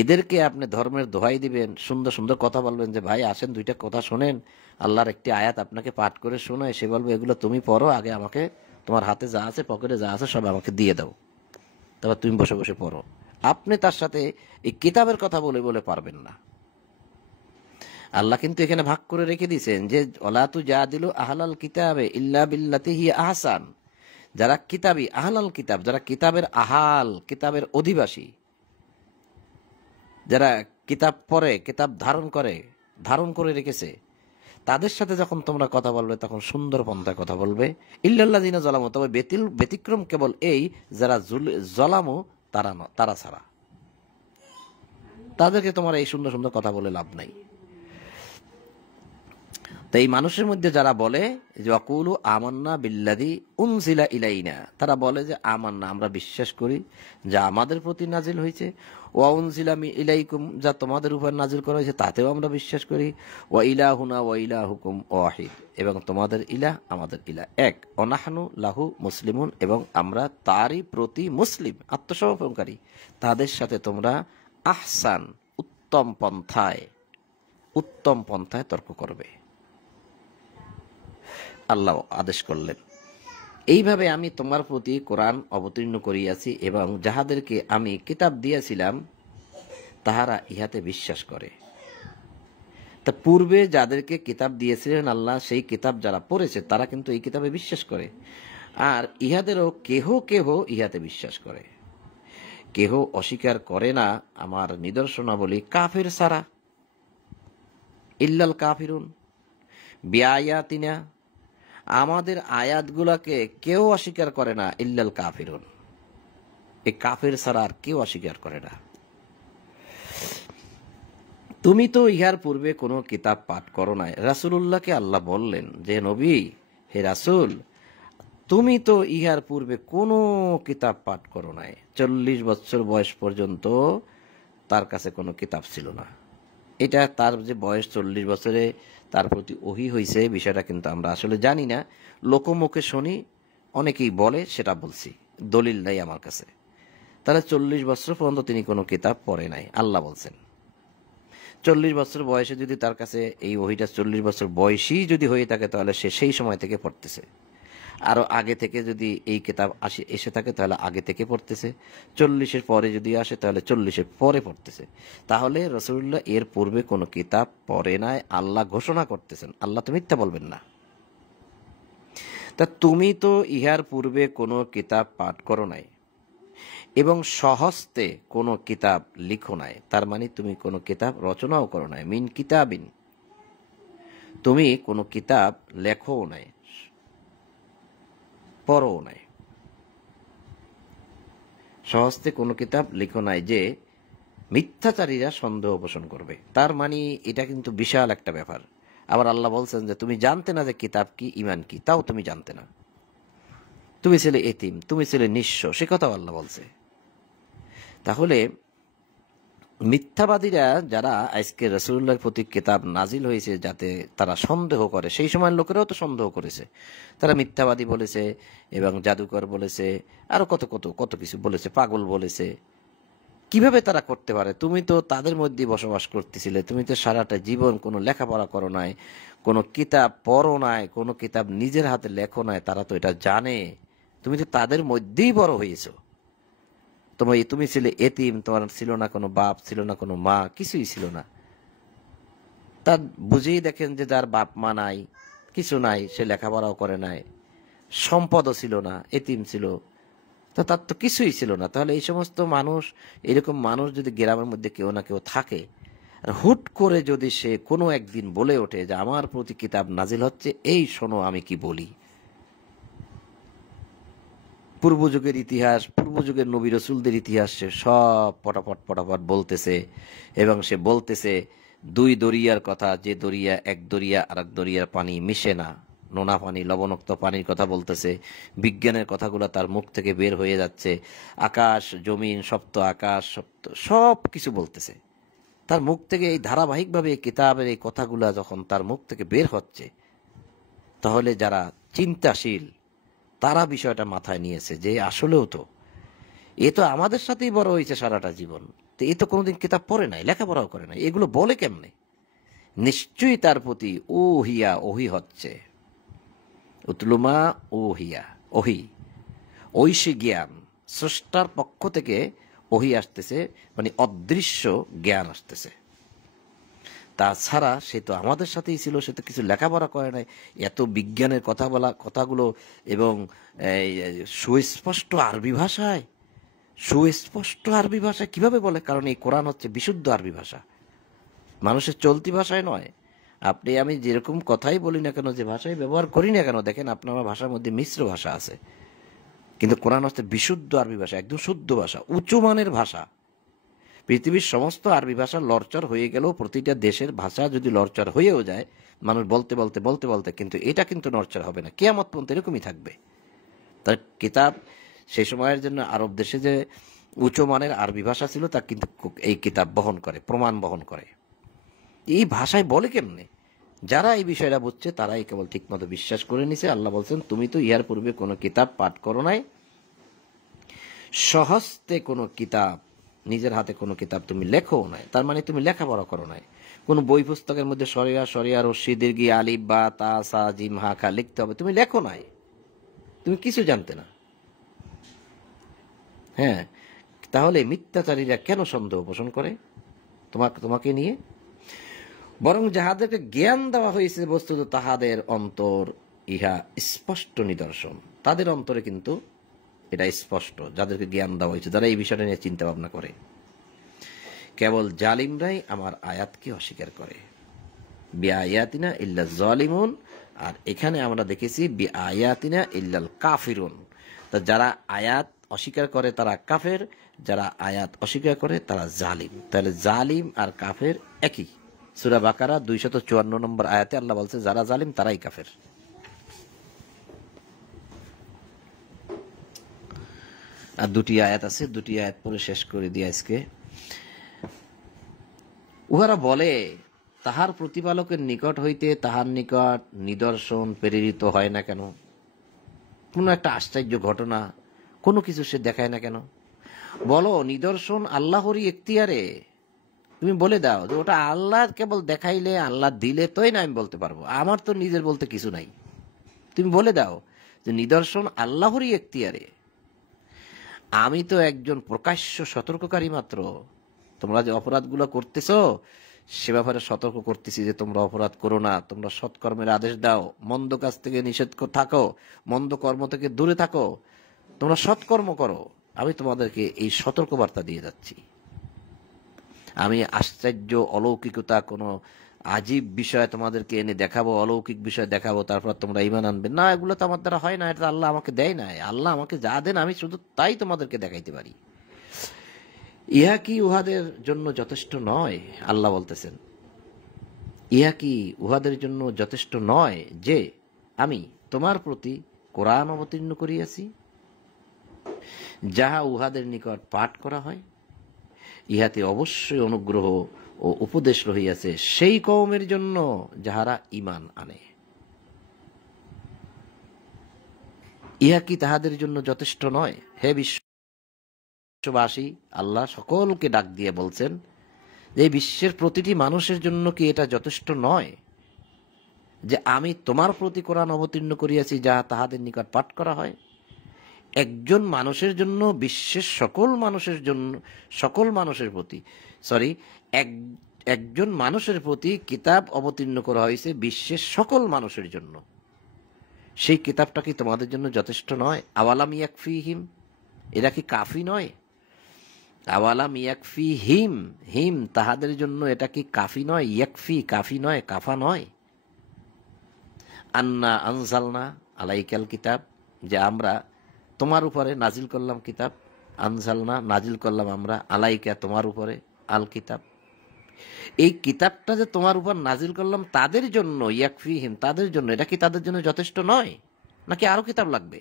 এদেরকে আপনি ধর্মের দোহাই দিবেন, সুন্দর সুন্দর কথা বলবেন যে ভাই আসেন দুইটা কথা শোনেন, আল্লাহর একটি আয়াত আপনাকে পাঠ করে শোনায়, সে বলবে এগুলো তুমি পড়ো, আগে আমাকে তোমার হাতে যা আছে, পকেটে যা আছে সব আমাকে দিয়ে দাও, তারপর তুমি বসে বসে পড়ো। আপনি তার সাথে এই কিতাবের কথা বলে পারবেন না। আল্লাহ কিন্তু এখানে ভাগ করে রেখে দিয়েছেন যে ওলা তুজাদিলু আহলাল কিতাবে ইল্লা বিল্লাতি হিয়া আহসান। যারা কিতাবী, আহলাল কিতাব, যারা কিতাবের আহাল, কিতাবের অধিবাসী, যারা কিতাব পড়ে, কিতাব ধারণ করে রেখেছে, তাদের সাথে যখন তোমরা কথা বলবে তখন সুন্দর পন্থায় কথা বলবে। ইল্লাল্লাযিনা যালামু, তবে ব্যতিক্রম কেবল এই যারা যালামু, তারা ছাড়া। তাদেরকে তোমার এই সুন্দর সুন্দর কথা বলে লাভ নাই। তো এই মানুষের মধ্যে যারা বলে যে ওয়াকুলু আমান্না বিল্লাযী উনজিলা ইলাইনা, তারা বলে যে আমান্না, আমরা বিশ্বাস করি যা আমাদের প্রতি নাজিল হয়েছে, ওয়া উনজিলা ইলাইকুম, যা তোমাদের উপর নাজিল করা হয়েছে তাতেও আমরা বিশ্বাস করি, ওয়া ইলাহুনা ওয়া ইলাহুকুম ওয়াহিদ, এবং তোমাদের ইলাহ আমাদের ইলাহ এক, ওয়া নাহনু লাহু মুসলিমুন, এবং আমরা তারই প্রতি মুসলিম, আত্মসমর্পণকারী। তাদের সাথে তোমরা আহসান, উত্তম পন্থায় তর্ক করবে। আল্লাহ আদেশ করলেন, এইভাবে আমি তোমার প্রতি কোরআন অবতীর্ণ করিয়াছি, এবং যাহাদেরকে আমি কিতাব দিয়েছিলাম তাহারা ইহাতে বিশ্বাস করে। তা পূর্বে যাদেরকে কিতাব দিয়েছিলেন আল্লাহ, সেই কিতাব যারা পড়েছে তারা কিন্তু এই কিতাবে বিশ্বাস করে, আর ইহাদেরও কেহ কেহ ইহাতে বিশ্বাস করে। কেহ অস্বীকার করে না আমার নিদর্শনাবলী কাফির সারা, ইল্লাল কাফিরুন বিআয়াতিনা, আমাদের আয়াতগুলাকে কেউ অস্বীকার করে না, ইল্লাল কাফিরুন, এই কাফের ছাড়া আর কেউ অস্বীকার করে না। তুমি তো ইহার পূর্বে কোনো কিতাব পাঠ করো নাই। রাসূলুল্লাহকে আল্লাহ বললেন যে নবী, হে রাসূল, তুমি তো ইহার পূর্বে কোনো কিতাব পাঠ করো নাই। 40 বছর বয়স পর্যন্ত তার কাছে কোনো কিতাব ছিল না। এটা তার যে বয়স 40 বছরে তার প্রতি ওহী হয়েছে বিষয়টা কিন্তু আমরা আসলে জানি না, লোকমুখে শুনি, অনেকেই বলে, সেটা বলছি, দলিল নাই আমার কাছে। তাহলে 40 বছর পর্যন্ত তিনি কোনো কিতাব পড়ে নাই, আল্লাহ বলছেন। 40 বছর বয়সে যদি তার কাছে এই ওহীটা 40 বছর বয়সী যদি হয়ে থাকে, তাহলে সে সেই সময় থেকে পড়তেছে। আরো আগে থেকে যদি এই কিতাব এসে থাকে তাহলে আগে থেকে পড়তেছে। 40-এর পরে যদি আসে তাহলে 40-এর পরে পড়তেছে। তাহলে রাসূলুল্লাহ এর পূর্বে কোনো কিতাব পড়ে নাই, আল্লাহ ঘোষণা করতেছেন। আল্লাহ তো মিথ্যা বলবেন না। তা তুমি তো ইহার পূর্বে কোনো কিতাব পাঠ করো নাই এবং স্বহস্তে কোনো কিতাব লিখো নাই। তার মানে তুমি কোনো কিতাব রচনাও করো নাই। মিন কিতাবিন, তুমি কোনো কিতাব লেখোও নাই, পড়ো নাই। স্বহস্তে কোনো কিতাব লিখো নাই যে মিথ্যাচারীরা সন্দেহ পোষণ করবে। তার মানে এটা কিন্তু বিশাল একটা ব্যাপার। আবার আল্লাহ বলছেন যে তুমি জানতে না যে কিতাব কি, ঈমান কি, তাও তুমি জানতে না। তুমি ছিলে এতিম, তুমি ছিলে নিঃস্ব, সে কথাও আল্লাহ বলছে। তাহলে মিথ্যাবাদীরা যারা আজকে রাসূলুল্লাহর প্রতি কিতাব নাজিল হয়েছে যাতে তারা সন্দেহ করে, সেই সময়ের লোকেরাও তো সন্দেহ করেছে। তারা মিথ্যাবাদী বলেছে এবং জাদুকর বলেছে, আরো কত কত কত কিছু বলেছে, পাগল বলেছে। কিভাবে তারা করতে পারে? তুমি তো তাদের মধ্যে বসবাস করতেছিলে, তুমি তো সারাটা জীবন কোনো লেখাপড়া করো নাই, কোনো কিতাব পড়ো নাই, কোনো কিতাব নিজের হাতে লেখো নাই, তারা তো এটা জানে। তুমি তো তাদের মধ্যেই বড় হয়েছো। তুমি ছিলে এতিম, তোমার ছিল না কোনো বাপ, ছিল না কোনো মা, কিছুই ছিল না। তার বুঝেই দেখেন যে যার বাপ মা নাই, কিছু নাই, সে লেখাপড়াও করে নাই, সম্পদও ছিল না, এতিম ছিল, তো তার তো কিছুই ছিল না। তাহলে এই সমস্ত মানুষ, এরকম মানুষ যদি গ্রামের মধ্যে কেউ না কেউ থাকে, আর হুট করে যদি সে কোনো একদিন বলে ওঠে যে আমার প্রতি কিতাব নাজিল হচ্ছে, এই শোনো আমি কি বলি। পূর্বযুগের ইতিহাস, পূর্বযুগের নবী রাসূলদের ইতিহাস সে সব পটাপট পটাপট বলতেছে। এবং সে বলতেছে দুই দরিয়ার কথা, যে দরিয়া এক দরিয়া আর এক দরিয়ার পানি মিশে না, নোনা পানি লবণাক্ত পানির কথা বলতেছে। বিজ্ঞানের কথাগুলো তার মুখ থেকে বের হয়ে যাচ্ছে। আকাশ জমিন, সপ্ত আকাশ, সব কিছু বলতেছে তার মুখ থেকে। এই ধারাবাহিকভাবে এই কিতাবের এই কথাগুলা যখন তার মুখ থেকে বের হচ্ছে, তাহলে যারা চিন্তাশীল তারা বিষয়টা মাথায় নিয়েছে যে আসলেও তো এ তো আমাদের সাথেই বড় হয়েছে সারাটা জীবন, তো এ তো কোনোদিন কিতাব পড়ে নাই, লেখাপড়াও করে নাই, এগুলো বলে কেমনে? নিশ্চয়ই তার প্রতি ওহিয়া, ওহি হচ্ছে। উতলুমা ওহিয়া, ওহি, ঐশী জ্ঞান, স্রষ্টার পক্ষ থেকে ওহি আসতেছে, মানে অদৃশ্য জ্ঞান আসতেছে। তাছাড়া সে তো আমাদের সাথেই ছিল, সে তো কিছু লেখাপড়া করে নাই। এত বিজ্ঞানের কথা বলা কথাগুলো এবং সুস্পষ্ট আরবি ভাষায়, সুস্পষ্ট আরবি ভাষায় কিভাবে বলে? কারণ এই কোরআন হচ্ছে বিশুদ্ধ আরবি ভাষা, মানুষের চলতি ভাষায় নয়। আপনি আমি যেরকম কথাই বলি না কেন, যে ভাষায় ব্যবহার করি না কেন, দেখেন আপনার ভাষার মধ্যে মিশ্র ভাষা আছে, কিন্তু কোরআন হচ্ছে বিশুদ্ধ আরবি ভাষা, একদম শুদ্ধ ভাষা, উঁচু মানের ভাষা। পৃথিবীর সমস্ত আরবি ভাষা লরচর হয়ে গেলেও, প্রতিটা দেশের ভাষা যদি লরচর হয়েও যায়, মানুষ বলতে বলতে বলতে বলতে, কিন্তু এটা কিন্তু নড়চর হবে না, কিয়ামত পর্যন্ত এরকমই থাকবে। তার কিতাব সেই সময়ের জন্য আরব দেশে যে উচ্চ মানের আরবি ভাষা ছিল, তা কিন্তু এই কিতাব বহন করে, প্রমাণ বহন করে। এই ভাষায় বলে কেমনে? যারা এই বিষয়টা বুঝছে তারাই কেবল ঠিক মতো বিশ্বাস করে নিছে। আল্লাহ বলছেন তুমি তো ইহার পূর্বে কোনো কিতাব পাঠ করো নাই, স্বহস্তে কোনো কিতাব, নিজের হাতে কোনো কিতাব তুমি লেখো নাই। তার মানে তুমি লেখাপড়া করো নাই। কোনো বই পুস্তকের মধ্যে সরিয়া সরিয়া রশ্মি দীর্ঘি আলিফ বা তা সা জিম হা খা লিখতে হবে, তুমি লেখো নাই, তুমি কিছু জানতে না। হ্যাঁ, তাহলে মিথ্যাচারীরা কেন সন্দেহ পোষণ করে তোমাকে নিয়ে? বরং যাহাদেরকে জ্ঞান দেওয়া হয়েছে বস্তুত তাহাদের অন্তর ইহা স্পষ্ট নিদর্শন। তাদের অন্তরে কিন্তু এটা স্পষ্ট, যাদেরকে জ্ঞান দেওয়া হয়েছে, যারা এই বিষয়টা নিয়ে চিন্তা ভাবনা করে। কেবল জালিমরাই আমার আয়াতকে অস্বীকার করে। বি আয়াতিনা ইল্লা জালিমুন, আর এখানে আমরা দেখেছি বি আয়াতিনা ইল্লাল কাফিরুন। তা যারা আয়াত অস্বীকার করে তারা কাফের, যারা আয়াত অস্বীকার করে তারা জালিম। তাহলে জালিম আর কাফের একই। সূরা বাকারা 254 নম্বর আয়াতে আল্লাহ বলছে যারা জালিম তারাই কাফের। আর দুটি আয়াত আছে, দুটি আয়াত পরে শেষ করে দিয়ে আজকে। উহারা বলে তাহার প্রতিপালকের নিকট হইতে তাহার নিকট নিদর্শন প্রেরিত হয় না কেন? কোনো একটা আশ্চর্য ঘটনা কোনো কিছু সে দেখায় না কেন? বলো নিদর্শন আল্লাহরই এখতিয়ারে। তুমি বলে দাও যে ওটা আল্লাহ কেবল দেখাইলে, আল্লাহ দিলে তোই না আমি বলতে পারবো, আমার তো নিজের বলতে কিছু নাই। তুমি বলে দাও যে নিদর্শন আল্লাহরই এখতিয়ারে, আমি তো একজন প্রকাশ্য সতর্ককারী মাত্র। তোমরা যে অপরাধগুলো করতেছো সে ব্যাপারে সতর্ক করতেছি যে তোমরা অপরাধ করো না, তোমরা সৎকর্মের আদেশ দাও, মন্দ কাজ থেকে নিষেধ থাকো, মন্দ কর্ম থেকে দূরে থাকো, তোমরা সৎকর্ম করো। আমি তোমাদেরকে এই সতর্কবার্তা দিয়ে যাচ্ছি। আমি আশ্চর্য অলৌকিকতা কোনো আজীব বিষয় তোমাদেরকে এনে দেখাবো, অলৌকিক বিষয় দেখাবো, তারপর তোমরা ঈমান আনবে না, এগুলো তো আমার দ্বারা হয় না, এটা আল্লাহ আমাকে দেয় না। আল্লাহ আমাকে যা দেন আমি শুধু তাই তোমাদেরকে দেখাইতে পারি। ইহা কি উহাদের জন্য যথেষ্ট নয়? আল্লাহ বলতেছেন ইহা কি উহাদের জন্য যথেষ্ট নয় যে আমি তোমার প্রতি কোরআন অবতীর্ণ করিয়াছি, যাহা উহাদের নিকট পাঠ করা হয়। ইহাতে অবশ্যই অনুগ্রহ ও উপদেশ রহিয়াছে সেই কওমের জন্য যাহারা ঈমান আনে। ইহা কি তাহাদের জন্য যথেষ্ট নয়? হে বিশ্ববাসী, আল্লাহ সকলকে ডাক দিয়ে বলছেন যে বিশ্বের প্রতিটি মানুষের জন্য কি এটা যথেষ্ট নয় যে আমি তোমার প্রতি কোরআন অবতীর্ণ করিয়াছি, যাহা তাহাদের নিকট পাঠ করা হয়। একজন মানুষের জন্য, বিশ্বের সকল মানুষের প্রতি একজন মানুষের প্রতি কিতাব অবতীর্ণ করা হয়েছে বিশ্বের সকল মানুষের জন্য। সেই কিতাবটা কি তোমাদের জন্য যথেষ্ট নয়? আওয়ালাম ইয়াকফিহিম, এরা কি কাফি নয়? আওয়ালাম ইয়াকফিহিম, হিম তাহাদের জন্য এটা কি কাফি নয়? ইয়াকফি কাফি নয়, কাফা নয়। আন্না আনজালনা আলাইকাল কিতাব, যে আমরা তোমার উপরে নাজিল করলাম কিতাব। আনজালনা নাজিল করলাম আমরা, আলাইকা তোমার উপরে, আল কিতাব এই কিতাবটা যে তোমার উপর নাজিল করলাম তাদের জন্য, ইয়াকফিহিম তাদের জন্য, এটা কি তাদের জন্য যথেষ্ট নয় নাকি আরো কিতাব লাগবে?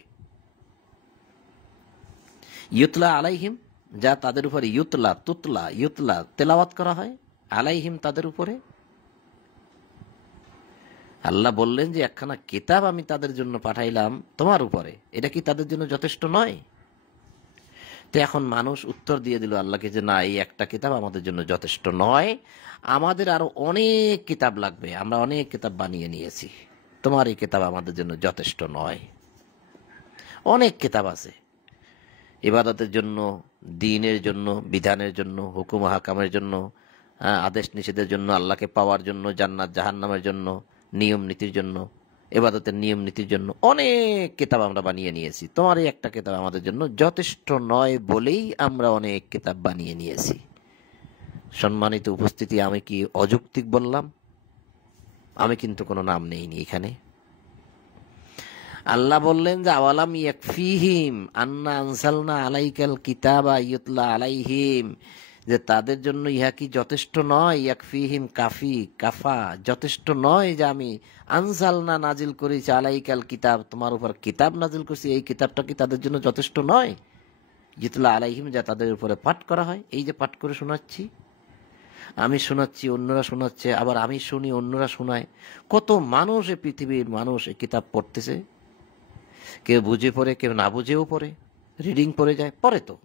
ইউতলা আলাইহিম, যা তাদের উপরে ইউতলা তেলাওয়াত করা হয়, আলাইহিম তাদের উপরে। আল্লাহ বললেন যে একখানা কিতাব আমি তাদের জন্য পাঠাইলাম তোমার উপরে, এটা কি তাদের জন্য যথেষ্ট নয়? তো এখন মানুষ উত্তর দিয়ে দিল আল্লাহকে যে না, এই একটা কিতাব আমাদের জন্য যথেষ্ট নয়, আমাদের আরো অনেক কিতাব লাগবে, আমরা অনেক কিতাব বানিয়ে নিয়েছি, তোমার এই কিতাব আমাদের জন্য যথেষ্ট নয়। অনেক কিতাব আছে ইবাদতের জন্য, দ্বীনের জন্য, বিধানের জন্য, হুকুম হাকামের জন্য, আদেশ নিষেধের জন্য, আল্লাহকে পাওয়ার জন্য, জান্নাত জাহান্নামের জন্য, নিয়ম নীতির জন্য, ইবাদতের নিয়ম নীতির জন্য অনেক কিতাব আমরা বানিয়ে নিয়েছি, তোমার এই একটা কিতাব আমাদের জন্য যথেষ্ট নয় বলেই আমরা অনেক কিতাব বানিয়ে নিয়েছি। সম্মানিত উপস্থিতি, আমি কি অযৌক্তিক বললাম? আমি কিন্তু কোনো নাম নেইনি এখানে। আল্লাহ বললেন যে আওয়ালাম ইয়াকফিহিম আন্না আনজালনা আলাইকাল কিতাবা ইউতলা আলাইহিম, যে তাদের জন্য ইহা কি যথেষ্ট নয়? ইয়াকফিহিম কাফি, কাফা যথেষ্ট নয় যে আমি আনজালনা নাজিল করেছি, আলাইকাল কিতাব তোমার উপর কিতাব নাজিল করছি, এই কিতাবটা কি তাদের জন্য যথেষ্ট নয়? ইউতলা আলাইহিম, যা তাদের উপরে পাঠ করা হয়। এই যে পাঠ করে শোনাচ্ছি, আমি শোনাচ্ছি, অন্যরা শোনাচ্ছে, আবার আমি শুনি, অন্যরা শোনায়। কত মানুষ, এই পৃথিবীর মানুষ এই কিতাব পড়তেছে, কেউ বুঝে পড়ে, কেউ না বুঝেও পড়ে, রিডিং পড়ে যায়, পড়ে তো,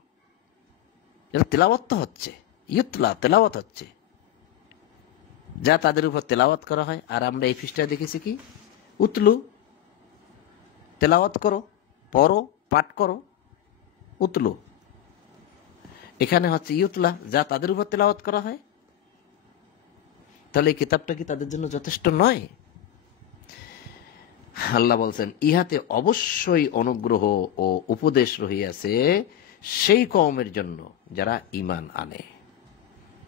এটা তেলাওয়াত তো হচ্ছে, ইউতলা তেলাওয়াত হচ্ছে, যা তাদের উপর তেলাওয়াত করা হয়। আর আমরা এই পৃষ্ঠায় দেখেছি কি, উতলু তেলাওয়াত করো, পড়ো, পাঠ করো, উতলু। এখানে হচ্ছে ইউতলা, যা তাদের উপর তেলাওয়াত করা হয়। তাহলে এই কিতাবটা কি তাদের জন্য যথেষ্ট নয়? আল্লাহ বলছেন ইহাতে অবশ্যই অনুগ্রহ ও উপদেশ রহিয়াছে সেই কওমের জন্য যারা ঈমান আনে।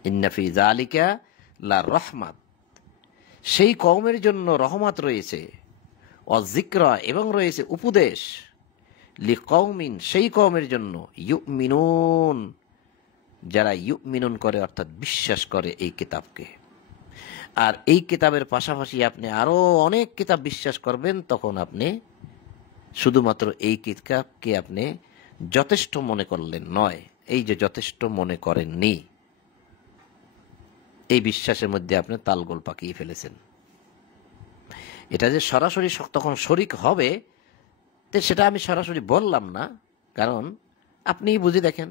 ইন্না ফি যালিকা লা রাহমাত, সেই কওমের জন্য রহমত রয়েছে, ওয়া যিকরা এবং রয়েছে উপদেশ, লিকৌমিন, সেই কওমের জন্য, ইউমিনুন, যারা ইউমিনুন করে অর্থাৎ বিশ্বাস করে এই কিতাবকে। আর এই কিতাবের পাশাপাশি আপনি আরো অনেক কিতাব বিশ্বাস করবেন, তখন আপনি শুধুমাত্র এই কিতাবকে আপনি যথেষ্ট মনে করলেন নয়, এই যে যথেষ্ট মনে করেননি, এই বিশ্বাসের মধ্যে আপনি তালগোল পাকিয়ে ফেলেছেন। এটা যে সরাসরি তখন শরিক হবে সেটা আমি সরাসরি বললাম না, কারণ আপনিই বুঝে দেখেন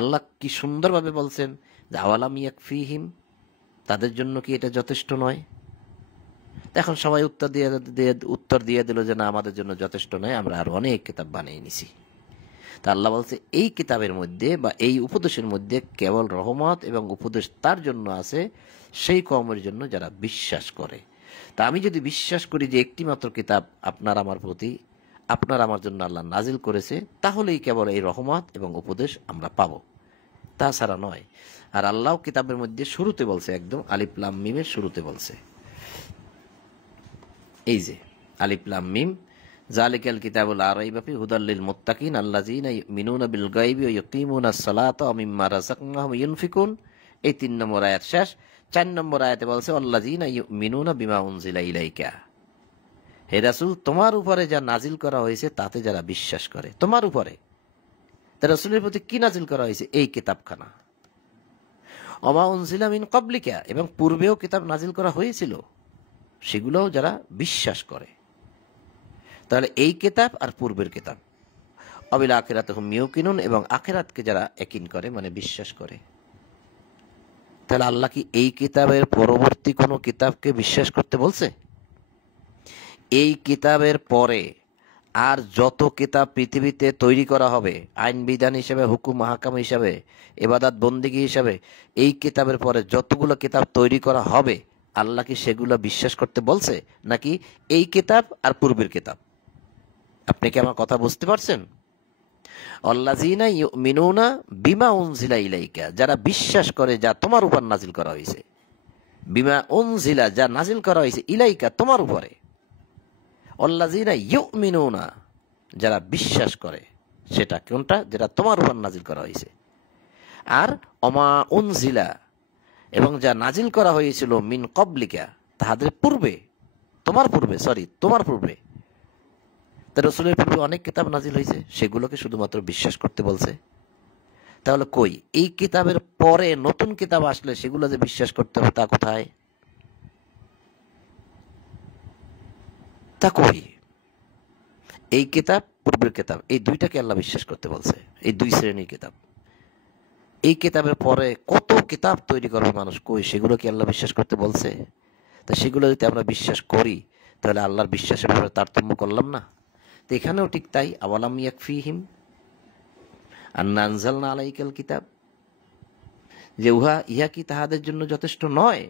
আল্লাহ কি সুন্দরভাবে বলছেন যে আওয়ালাম ইয়াকফিহিম, তাদের জন্য কি এটা যথেষ্ট নয়? এখন সবাই উত্তর দিয়ে দিল যে না, আমাদের জন্য যথেষ্ট নয়, আমরা আরো অনেক কিতাব বানিয়ে নিছি। তা আল্লাহ বলছে এই কিতাবের মধ্যে বা এই উপদেশের মধ্যে কেবল রহমত এবং উপদেশ তার জন্য আছে সেই কওমের জন্য যারা বিশ্বাস করে। তা আমি যদি বিশ্বাস করি যে একটি মাত্র কিতাব আপনার আমার প্রতি, আপনার আমার জন্য আল্লাহ নাজিল করেছে, তাহলেই কেবল এই রহমত এবং উপদেশ আমরা পাব, তাছাড়া নয়। আর আল্লাহ কিতাবের মধ্যে শুরুতে বলছে, একদম আলিফ লাম মিমের শুরুতে বলছে, এই যে আলিফ লাম মিম, যালিকাল কিতাবুল লা রাইবা ফিহি হুদাল লিল মুত্তাকিন আল্লাযীনা ইউমিনুনা বিল গায়বি ওয়া ইয়াকিমুনাস সালাতা ওয়া মিম্মা রাযাকনাহুম ইউনফিকুন। এই 3 নম্বর আয়াত শেষ। 4 নম্বর আয়াতে বলছে আল্লাযীনা ইউমিনুনা বিমা উনজিলা ইলাইকা, হে রাসূল তোমার উপরে যা নাজিল করা হয়েছে তাতে যারা বিশ্বাস করে। তোমার উপরে তা রাসূলের প্রতি কি নাজিল করা হয়েছে? এই কিতাবখানা। ওমা উনজিলা মিন ক্বাবলিকা, এবং পূর্বেও কিতাব নাজিল করা হয়েছিল, সেগুলোও যারা বিশ্বাস করে। তাহলে এই কিতাব আর পূর্বের কিতাব, অবিল আখিরাতহুম ইউকিনুন, এবং আখিরাতকে যারা ইয়াকিন করে মানে বিশ্বাস করে। তাহলে আল্লাহ কি এই কিতাবের পরবর্তী কোনো কিতাবকে বিশ্বাস করতে বলছে? এই কিতাবের পরে আর যত কিতাব পৃথিবীতে তৈরি করা হবে, আইন বিধান হিসেবে, হুকুম মাহকাম হিসাবে, ইবাদত বন্দেগী হিসাবে, এই কিতাবের পরে যতগুলো কিতাব তৈরি করা হবে, আল্লাহ কি সেগুলো বিশ্বাস করতে বলছে, নাকি এই কিতাব আর পূর্বের কিতাব? আপনি কি আমার কথা বুঝতে পারছেন? আল্লাযীনা ইউমিনুনা বিমা উনজিলা ইলাইকা, যারা বিশ্বাস করে যা তোমার উপর নাজিল করা হয়েছে, বিমা উনজিলা, যা নাজিল করা হয়েছে, ইলাইকা তোমার উপরে। আল্লাযীনা ইউমিনুনা, যারা বিশ্বাস করে সেটা কোনটা? যেটা তোমার উপর নাজিল করা হয়েছে। আর ওমা উনজিলা, এবং যা নাজিল করা হয়েছিল মিন ক্বাবলিকা, তাহাদের পূর্বে, তোমার পূর্বে। তা রাসূলের পূর্বে অনেক কিতাব নাজিল হয়েছে, সেগুলোকে শুধুমাত্র বিশ্বাস করতে বলছে। তাহলে কই এই কিতাবের পরে নতুন কিতাব আসলে সেগুলো যে বিশ্বাস করতে হবে, তা কোথায়? তা কই? এই কিতাব, পূর্বের কিতাব, এই দুইটাকে আল্লাহ বিশ্বাস করতে বলছে, এই দুই শ্রেণীর কিতাব। এই কিতাবের পরে কত কিতাব তৈরি করবে মানুষ, কই সেগুলো কি আল্লাহ বিশ্বাস করতে বলছে? তা সেগুলো যদি আমরা বিশ্বাস করি, তাহলে আল্লাহর বিশ্বাসের ব্যাপারে তারতম্য করলাম না? তো এখানেও ঠিক তাই, আওয়ালাম ইয়াকফিহিম আন্না আনজালনা আলাইকাল কিতাব, যে ইহা কি তাহাদের জন্য যথেষ্ট নয়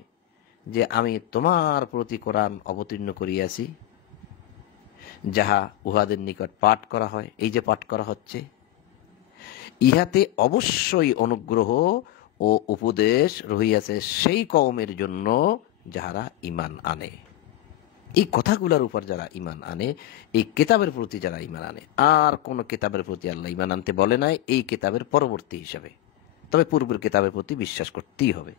যে আমি তোমার প্রতি কোরআন অবতীর্ণ করিয়াছি, যাহা উহাদের নিকট পাঠ করা হয়। এই যে পাঠ করা হচ্ছে, ইহাতে অবশ্যই অনুগ্রহ ও উপদেশ রহিয়াছে সেই কওমের জন্য যাহারা ঈমান আনে। এই কথাগুলোর উপর যারা ঈমান আনে, এই কিতাবের প্রতি যারা ঈমান আনে, আর কোন কিতাবের প্রতি আল্লাহ ঈমান আনতে বলে নাই এই কিতাবের পরবর্তী হিসাবে, তবে পূর্বের কিতাবের প্রতি বিশ্বাস করতেই হবে।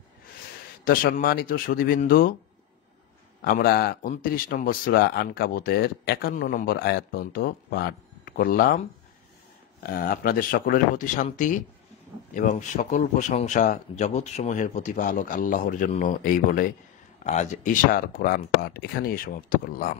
তো সম্মানিত সুধীবৃন্দু, আমরা 29 নম্বর সূরা আনকাবুতের 51 নম্বর আয়াত পর্যন্ত পাঠ করলাম। আপনাদের সকলের প্রতি শান্তি এবং সকল প্রশংসা জগৎসমূহের প্রতিপালক আল্লাহর জন্য, এই বলে আজ ঈশার কোরআন পাঠ এখানেই সমাপ্ত করলাম।